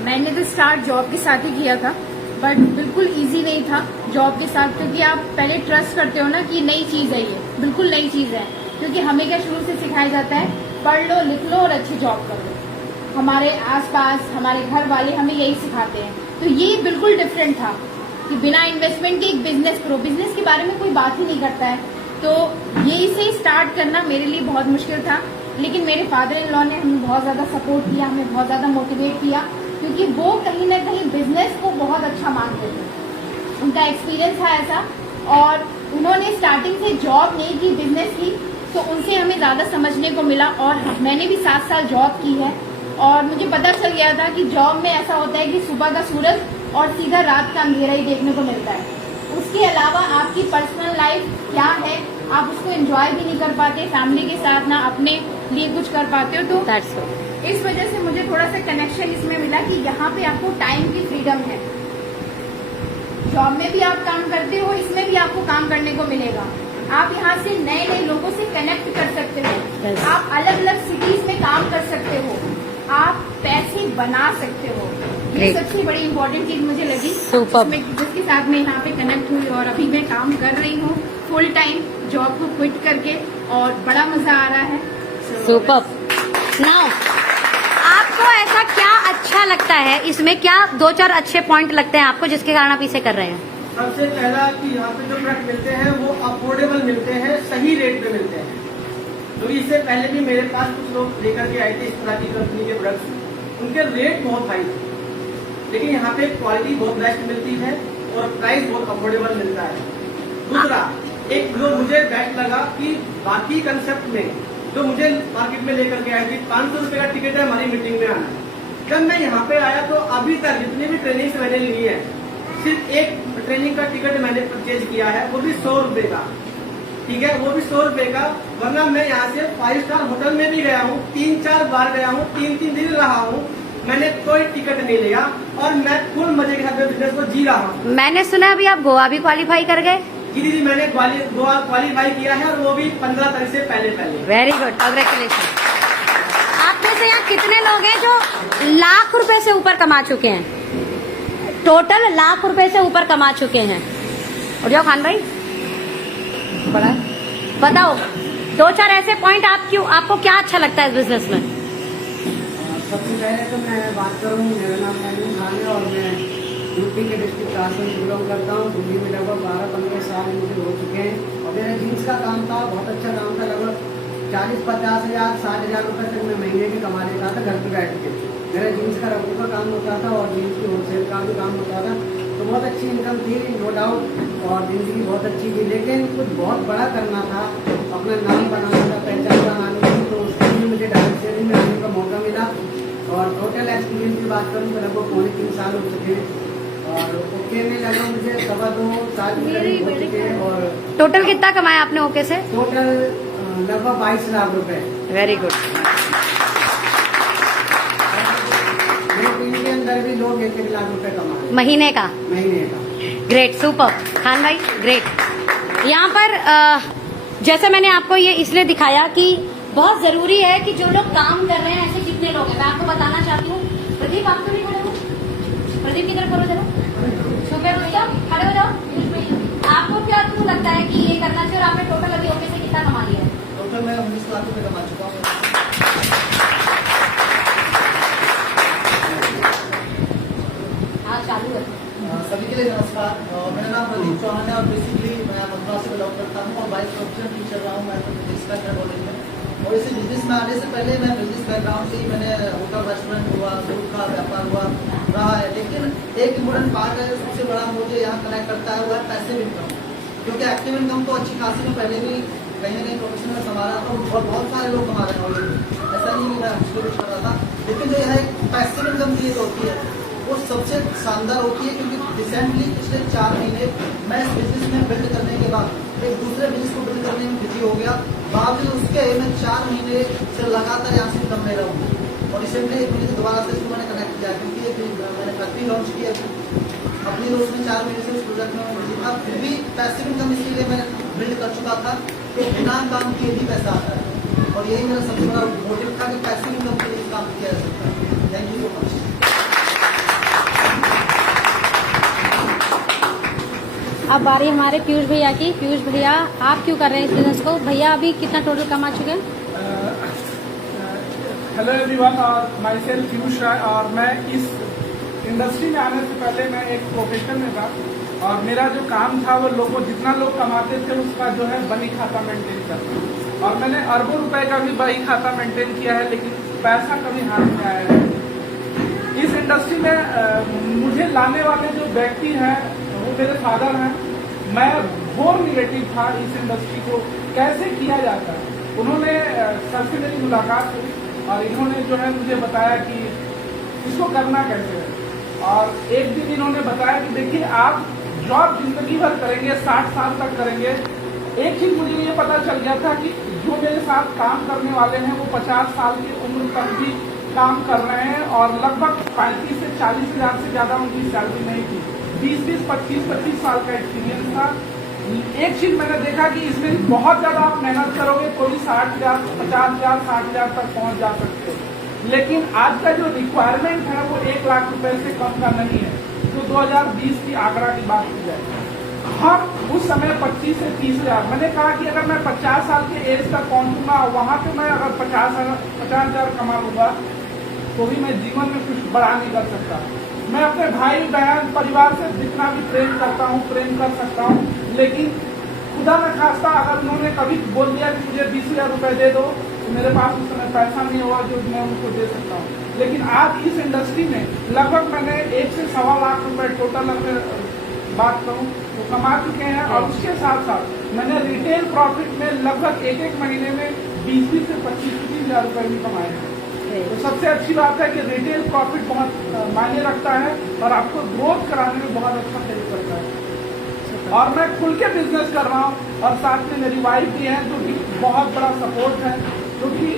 मैंने तो स्टार्ट जॉब के साथ ही किया था, बट बिल्कुल इजी नहीं था जॉब के साथ, क्योंकि आप पहले ट्रस्ट करते हो ना कि नई चीज है, ये बिल्कुल नई चीज है। क्योंकि हमें क्या शुरू से सिखाया जाता है, पढ़ लो, लिख लो और अच्छी जॉब कर लो। हमारे आसपास हमारे घर वाले हमें यही सिखाते हैं। तो ये बिल्कुल डिफरेंट था कि बिना इन्वेस्टमेंट के एक बिजनेस करो, बिजनेस के बारे में कोई बात ही नहीं करता है। तो ये इसे स्टार्ट करना मेरे लिए बहुत मुश्किल था, लेकिन मेरे फादर इन लॉ ने हमें बहुत ज्यादा सपोर्ट किया, हमें बहुत ज्यादा मोटिवेट किया, क्योंकि वो कहीं ना कहीं बिजनेस को बहुत अच्छा मानते थे। उनका एक्सपीरियंस था ऐसा, और उन्होंने स्टार्टिंग से जॉब नहीं की, बिजनेस की, तो उनसे हमें ज्यादा समझने को मिला। और मैंने भी 7 साल जॉब की है, और मुझे पता चल गया था कि जॉब में ऐसा होता है कि सुबह का सूरज और सीधा रात का अंधेरा ही देखने को मिलता है। उसके अलावा आपकी पर्सनल लाइफ क्या है, आप उसको एंजॉय भी नहीं कर पाते, फैमिली के साथ ना अपने लिए कुछ कर पाते हो। तो इस वजह से मुझे थोड़ा सा कनेक्शन इसमें मिला कि यहाँ पे आपको टाइम की फ्रीडम है। जॉब में भी आप काम करते हो, इसमें भी आपको काम करने को मिलेगा। आप यहाँ से नए नए लोगों से कनेक्ट कर सकते हो, आप अलग अलग सिटीज में काम कर सकते हो, आप पैसे बना सकते हो। ये सबसे बड़ी इम्पोर्टेंट चीज मुझे लगी, जिसके साथ मैं यहाँ पे कनेक्ट हुई, और अभी मैं काम कर रही हूँ फुल टाइम जॉब को क्विट करके, और बड़ा मजा आ रहा है। सुपर। नाउ आपको ऐसा क्या अच्छा लगता है इसमें, क्या 2-4 अच्छे पॉइंट लगते हैं आपको जिसके कारण आप इसे कर रहे हैं? सबसे पहला कि यहाँ पे जो प्रोडक्ट मिलते हैं वो अफोर्डेबल मिलते हैं, सही रेट पे मिलते हैं। क्योंकि इससे पहले भी मेरे पास कुछ लोग लेकर के आए थे इस तरह की कंपनी के प्रोडक्ट्स, उनके रेट बहुत हाई थे, लेकिन यहाँ पे क्वालिटी बहुत बेस्ट मिलती है और प्राइस बहुत अफोर्डेबल मिलता है। दूसरा एक जो मुझे बेस्ट लगा कि बाकी कंसेप्ट में जो मुझे मार्केट में लेकर के आए थे, 500 रुपए का टिकट है हमारी मीटिंग में आना। जब मैं यहाँ पे आया तो अभी तक जितनी भी ट्रेनिंग मैंने ली है, सिर्फ एक ट्रेनिंग का टिकट मैंने परचेज किया है, वो भी 100 रुपए का। ठीक है, वो भी 100 रुपए का। वरना मैं यहाँ से 5 स्टार होटल में भी गया हूँ, 3-4 बार गया हूँ, 3-3 दिन रहा हूँ, मैंने कोई टिकट नहीं लिया और मैं फुल मजे के साथ बिजनेस को जी रहा हूँ। मैंने सुना अभी आप गोवा भी क्वालिफाई कर गए? जी दीदी, मैंने गोवा क्वालिफाई किया है, और वो भी 15 तारीख से पहले। Very good, congratulation. आप में से यहाँ कितने लोग हैं जो लाख रुपए से ऊपर कमा चुके हैं? टोटल लाख रुपए से ऊपर कमा चुके हैं। उठ जाओ खान भाई, बड़ा बताओ 2-4 ऐसे पॉइंट आपको क्या अच्छा लगता है इस बिजनेस में? सबसे पहले तो मैं बात करूँ, मेरा नाम मैनू खान है और मैं यूपी के डिस्ट्रिक्ट कासगंज से बिलोंग करता हूँ। दिल्ली में लगभग 12-15 साल मुझे हो चुके हैं, और मेरा जीन्स का काम था, बहुत अच्छा काम था। लगभग 40-50 हज़ार 60,000 रुपये तक मैं महीने की कमा लेता था घर पे बैठ के। मेरा जीन्स का रफू का काम होता था और जीन्स की होलसेल का भी काम होता था, तो बहुत अच्छी इनकम थी नो डाउट, और ज़िंदगी बहुत अच्छी थी। लेकिन कुछ बहुत बड़ा करना था, अपना नाम बनाना था, पहचान बनानी थी, तो उसके लिए मुझे डायरेक्ट सेलिंग में आने का मौका मिला। और टोटल एक्सपीरियंस की बात करूँ तो लगभग 3 साल हो चुके हैं, और ओके में लगा मुझे 2.25 साल के करीब हो चुके हैं। और टोटल कितना कमाया आपने ओके से? टोटल लगभग 22 लाख रुपए। Very good. मेरे टीम के अंदर भी लोग 1-1 लाख रुपए कमा रहे हैं महीने का? महीने का। ग्रेट, सुपर खान भाई, ग्रेट। यहाँ पर जैसे मैंने आपको ये इसलिए दिखाया कि बहुत जरूरी है कि जो लोग काम कर रहे हैं, ऐसे जितने लोग हैं, मैं आपको बताना चाहती हूँ। प्रदीप आप तो नहीं खड़े हो? प्रदीप की तरफ करो जरा, छुपे हो जाओ, खड़े हो जाओ। आपको क्या क्यों लगता है कि ये करना चाहिए, और आपने टोटल अभी ओके से कितना कमा लिया है? टोटल मैं 19 लाख रुपए कमा चुका हूँ। हाँ चालू है। सभी के लिए नमस्कार। मेरा नाम प्रदीप चौहान है और बेसिकली मैं मथुरा से बिलोंग करता हूँ और वाइस प्रोफेसर टीचर रहा हूँ मैं फिजिक्स का कॉलेज में। और इसी बिजनेस में आने से पहले मैं बिजनेस बैकग्राउंड से ही मैंने होटल रेस्टोरेंट हुआ, दूध का व्यापार हुआ रहा है। लेकिन एक इम्पोर्टेंट पार्ट है, सबसे बड़ा मुझे यहाँ कनेक्ट करता है, वो है पैसिव इनकम। क्योंकि एक्टिव इनकम तो अच्छी खासी में पहले भी कहीं ना कहीं प्रोफेशनल में संभाला था और बहुत सारे लोग कमा रहे हैं ऑलरेडी, ऐसा नहीं मैं उसको कुछ कर रहा था। लेकिन जो है पैसिव इनकम क्रिएट होती है वो सबसे शानदार होती है। क्योंकि रिसेंटली पिछले 4 महीने मैं इस बिजनेस में बिल्ड करने के बाद एक दूसरे बिजनेस को बिल्ड करने में बिजी हो गया। बावजूद उसके मैं 4 महीने से लगातार यहाँ से इनकम ले रहा हूँ। और रिसेंटली 1 महीने से दोबारा से इसको मैंने कनेक्ट किया, क्योंकि मैंने फैक्ट्री लॉन्च किया अपनी दोस्त में 4 महीने से उस प्रोजेक्ट में बिजी था। फिर भी पैसिव इनकम इसीलिए मैं बिल्ड कर चुका था कि बिना काम किए भी पैसा आता है। और यही मेरा सबसे बड़ा मोटिव था कि पैसिव इनकम के लिए काम किया जा सकता है। Thank you so much. अब बारी हमारे पीयूष भैया की। पीयूष भैया आप क्यों कर रहे हैं इस बिजनेस को? भैया अभी कितना टोटल कमा चुके हैं? हेलो एवरीवन, और माई सेल्फ पीयूष राय। और मैं इस इंडस्ट्री में आने से पहले मैं एक प्रोफेशन में था, और मेरा जो काम था वो लोगों जितना लोग कमाते थे उसका जो है बही खाता मेंटेन करना। और मैंने अरबों रुपए का भी बही खाता मेंटेन किया है, लेकिन पैसा कभी हाथ में आया है। इस इंडस्ट्री में मुझे लाने वाले जो व्यक्ति हैं वो मेरे फादर हैं। मैं बहुत निगेटिव था इस इंडस्ट्री को कैसे किया जाता है। उन्होंने सबसे मेरी मुलाकात हुई और इन्होंने जो है मुझे बताया कि इसको करना कैसे है। और एक दिन इन्होंने बताया कि देखिए आप जॉब जिंदगी भर करेंगे, 60 साल तक करेंगे। एक चीज मुझे ये पता चल गया था कि जो मेरे साथ काम करने वाले हैं वो 50 साल की उम्र तक भी काम कर रहे हैं, और लगभग 35 से 40 हजार से ज्यादा उनकी सैलरी नहीं थी। 20-20, 25-25 साल का एक्सपीरियंस था। एक चीज मैंने देखा कि इसमें बहुत ज्यादा आप मेहनत करोगे तो भी 60,000, 50,000, 60,000 तक पहुंच जा सकते हो। लेकिन आज का जो रिक्वायरमेंट है वो 1 लाख रुपए से कम का नहीं है। जो 2020 की आंकड़ा की बात की जाए, हम उस समय 25 से 30,000, मैंने कहा कि अगर मैं 50 साल के एज तक पहुंचूंगा, वहां पे मैं अगर 50,000 कमा लूंगा तो भी मैं जीवन में कुछ बड़ा नहीं कर सकता। मैं अपने भाई बहन परिवार से जितना भी प्रेम करता हूँ, प्रेम कर सकता हूँ, लेकिन खुदा न खास्ता अगर उन्होंने कभी बोल दिया कि मुझे 20,000 रुपए दे दो, तो मेरे पास उस समय पैसा नहीं हुआ जो मैं उनको दे सकता हूँ। लेकिन आज इस इंडस्ट्री में लगभग मैंने 1 से 1.25 लाख रुपए टोटल अगर बात करूँ तो कमा चुके हैं। और उसके साथ साथ मैंने रिटेल प्रॉफिट में लगभग एक महीने में 20 से 25 हजार रुपए भी कमाए हैं। तो सबसे अच्छी बात है कि रिटेल प्रॉफिट बहुत मायने रखता है और आपको ग्रोथ कराने में बहुत अच्छा हेल्प करता है। और मैं खुल के बिजनेस कर रहा हूँ और साथ में मेरी वाइफ भी है जो कि बहुत बड़ा सपोर्ट है। क्योंकि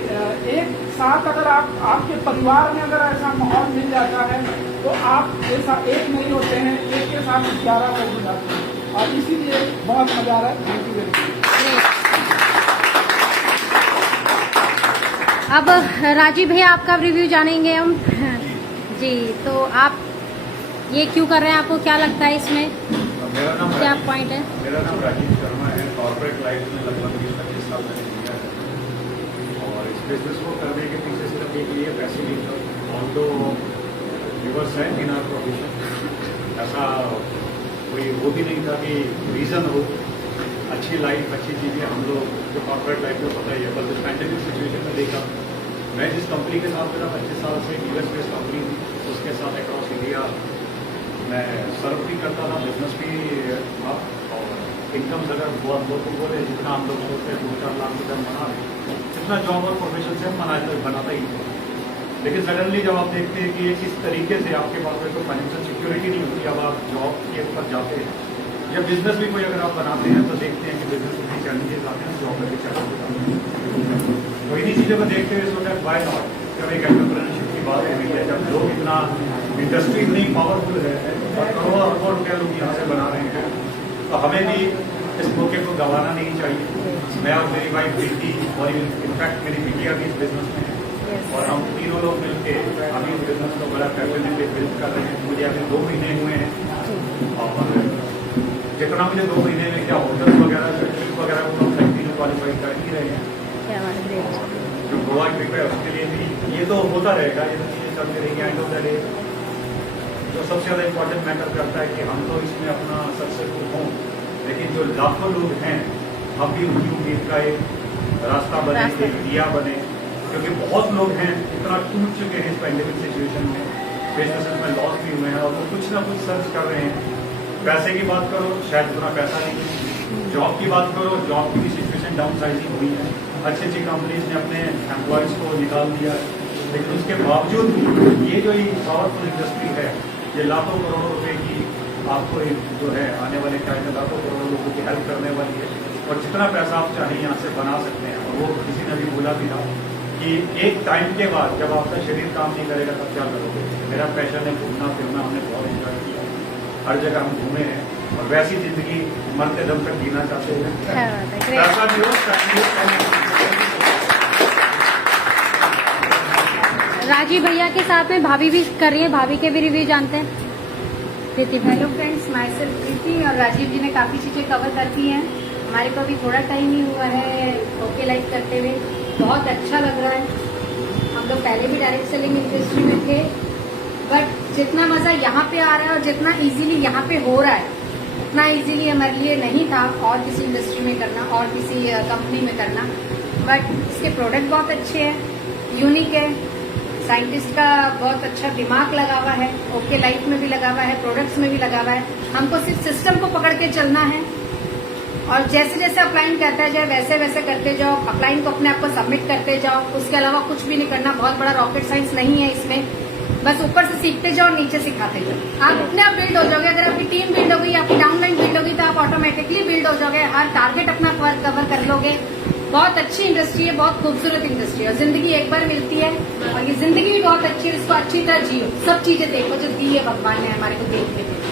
एक साथ अगर आपके परिवार में अगर ऐसा माहौल मिल जाता है तो आप ऐसा एक नहीं होते हैं, एक के साथ 11 लोग हो जाते हैं, और इसीलिए बहुत मजा आ रहा है। Thank you very much. अब राजीव भैया आपका रिव्यू जानेंगे हम। जी, तो आप ये क्यों कर रहे हैं, आपको क्या लगता है इसमें, मेरा नाम क्या पॉइंट है? मेरा नाम राजीव शर्मा है। कॉर्पोरेट लाइफ में लगभग 20-25 साल मैंने किया है और इस बिजनेस को करने के पीछे सिर्फ एक ये पैसिव इनकम ऑन दो रिवर्स है इन आवर प्रोफेशन। ऐसा कोई वो भी नहीं था कि रीजन हो। अच्छी लाइफ, अच्छी चीज़ें हम लोग जो कॉर्पोरेट लाइफ में पता ही है, बस पैंडेमिक सिचुएशन में देखा। मैं जिस कंपनी के साथ मेरा 25 साल से यूएस बेस्ड कंपनी थी, उसके साथ अक्रॉस इंडिया मैं सर्व भी करता था, बिजनेस भी था, और इनकम अगर बहुत लोग को बोले जितना हम लोग सोचते हैं 2-4 लाख रुपये बना रहे, जितना जॉब और प्रोफेशन से हम बनाता ही थे। लेकिन सडनली जब आप देखते हैं कि किस तरीके से आपके पास में कोई फाइनेंशियल सिक्योरिटी नहीं होती, अब आप जॉब के ऊपर जाते हैं या बिजनेस भी कोई अगर आप बनाते हैं तो देखते हैं कि बिजनेस में चैलेंजेस आते हैं, जॉब में भी चैलेंजेस आते हैं। तो इन्हीं चीज़ों को देखते हुए सोचा वाई नॉट, जब एक एंटरप्रेन्योरशिप की बात हो रही है, जब लोग इतना इंडस्ट्री इतनी पावरफुल है और करोड़ों अरबों रुपया लोग यहाँ से बना रहे हैं, तो हमें भी इस मौके को गंवाना नहीं चाहिए। मैं और मेरी वाइफ बेटी और इनफैक्ट मेरी बिटिया भी इस बिजनेस में है, और हम तीनों लोग मिलकर अभी इस बिजनेस को बड़ा फैसिलिटी बिल्ड कर रहे हैं। मुझे अभी 2 महीने हुए हैं, और जितना मुझे 2 महीने में क्या होटल वगैरह वो लोग कंटिन्यू क्वालिफाई कर ही रहे हैं। जो गोवा ट्रिप है उसके लिए भी ये तो होता रहेगा, ये तो चीज़ें चलती रहेंगी। एंड ऑफ द डे जो सबसे ज़्यादा इम्पोर्टेंट मैटर करता है कि हम तो इसमें अपना सक्सेसफुल हों, लेकिन जो लाखों लोग हैं हम भी उनकी उम्मीद का एक रास्ता बने, एक दिया बने, क्योंकि बहुत लोग हैं इतना टूट चुके हैं इस पैंडेमिक सिचुएशन में, बिजनेस में लॉस भी हुए हैं, और वो कुछ ना कुछ सर्च कर रहे हैं। पैसे की बात करो, शायद उतना पैसा नहीं है। जॉब की बात करो, जॉब की भी सिचुएशन डाउन साइजिंग हुई है, अच्छी अच्छी कंपनीज ने अपने एम्प्लॉयज़ को निकाल दिया, लेकिन उसके बावजूद भी ये जो पावरफुल इंडस्ट्री है, ये लाखों करोड़ों रुपए की आपको जो है आने वाले टाइम में लाखों करोड़ों लोगों की हेल्प करने वाली है, और जितना पैसा आप चाहें यहाँ से बना सकते हैं। और वो किसी ने भी बोला भी था कि एक टाइम के बाद जब आपका शरीर काम नहीं करेगा तब क्या करोगे। मेरा पैशन है घूमना फिरना, हमने बहुत एंजॉय किया, हर जगह हम घूमे हैं, और वैसी जिंदगी मरते दम तक जीना चाहते हैं। पैसा भी हो, राजीव भैया के साथ में भाभी भी कर रही है, भाभी के भी रिव्यू जानते हैं। हेलो फ्रेंड्स, माई सेल्फ प्रीति, और राजीव जी ने काफ़ी चीज़ें कवर कर दी हैं। हमारे को अभी थोड़ा टाइम ही हुआ है ओके लाइफ करते हुए, बहुत अच्छा लग रहा है। हम लोग पहले भी डायरेक्ट सेलिंग इंडस्ट्री में थे, बट जितना मज़ा यहाँ पे आ रहा है और जितना इजीली यहाँ पे हो रहा है, उतना इजीली हमारे लिए नहीं था और किसी इंडस्ट्री में करना और किसी कंपनी में करना। बट इसके प्रोडक्ट बहुत अच्छे हैं, यूनिक है, साइंटिस्ट का बहुत अच्छा दिमाग लगा हुआ है, ओके लाइफ में भी लगा हुआ है, प्रोडक्ट्स में भी लगा हुआ है। हमको सिर्फ सिस्टम को पकड़ के चलना है, और जैसे जैसे अपलाइन करता जाए वैसे वैसे करते जाओ, अपलाइन को अपने आप को सबमिट करते जाओ, उसके अलावा कुछ भी नहीं करना। बहुत बड़ा रॉकेट साइंस नहीं है इसमें, बस ऊपर से सीखते जाओ, नीचे सिखाते जाओ, आप अपने आप बिल्ड हो जाओगे। अगर आपकी टीम बिल्ड होगी, आपकी डाउनलाइन बिल्ड होगी, तो आप ऑटोमेटिकली बिल्ड हो जाओगे, हर टारगेट अपना कवर कर लोगे। बहुत अच्छी इंडस्ट्री है, बहुत खूबसूरत इंडस्ट्री है, और जिंदगी एक बार मिलती है, और ये जिंदगी भी बहुत अच्छी है, इसको अच्छी तरह जियो, सब चीजें देखो जो दी है भगवान ने हमारे को देखने के लिए।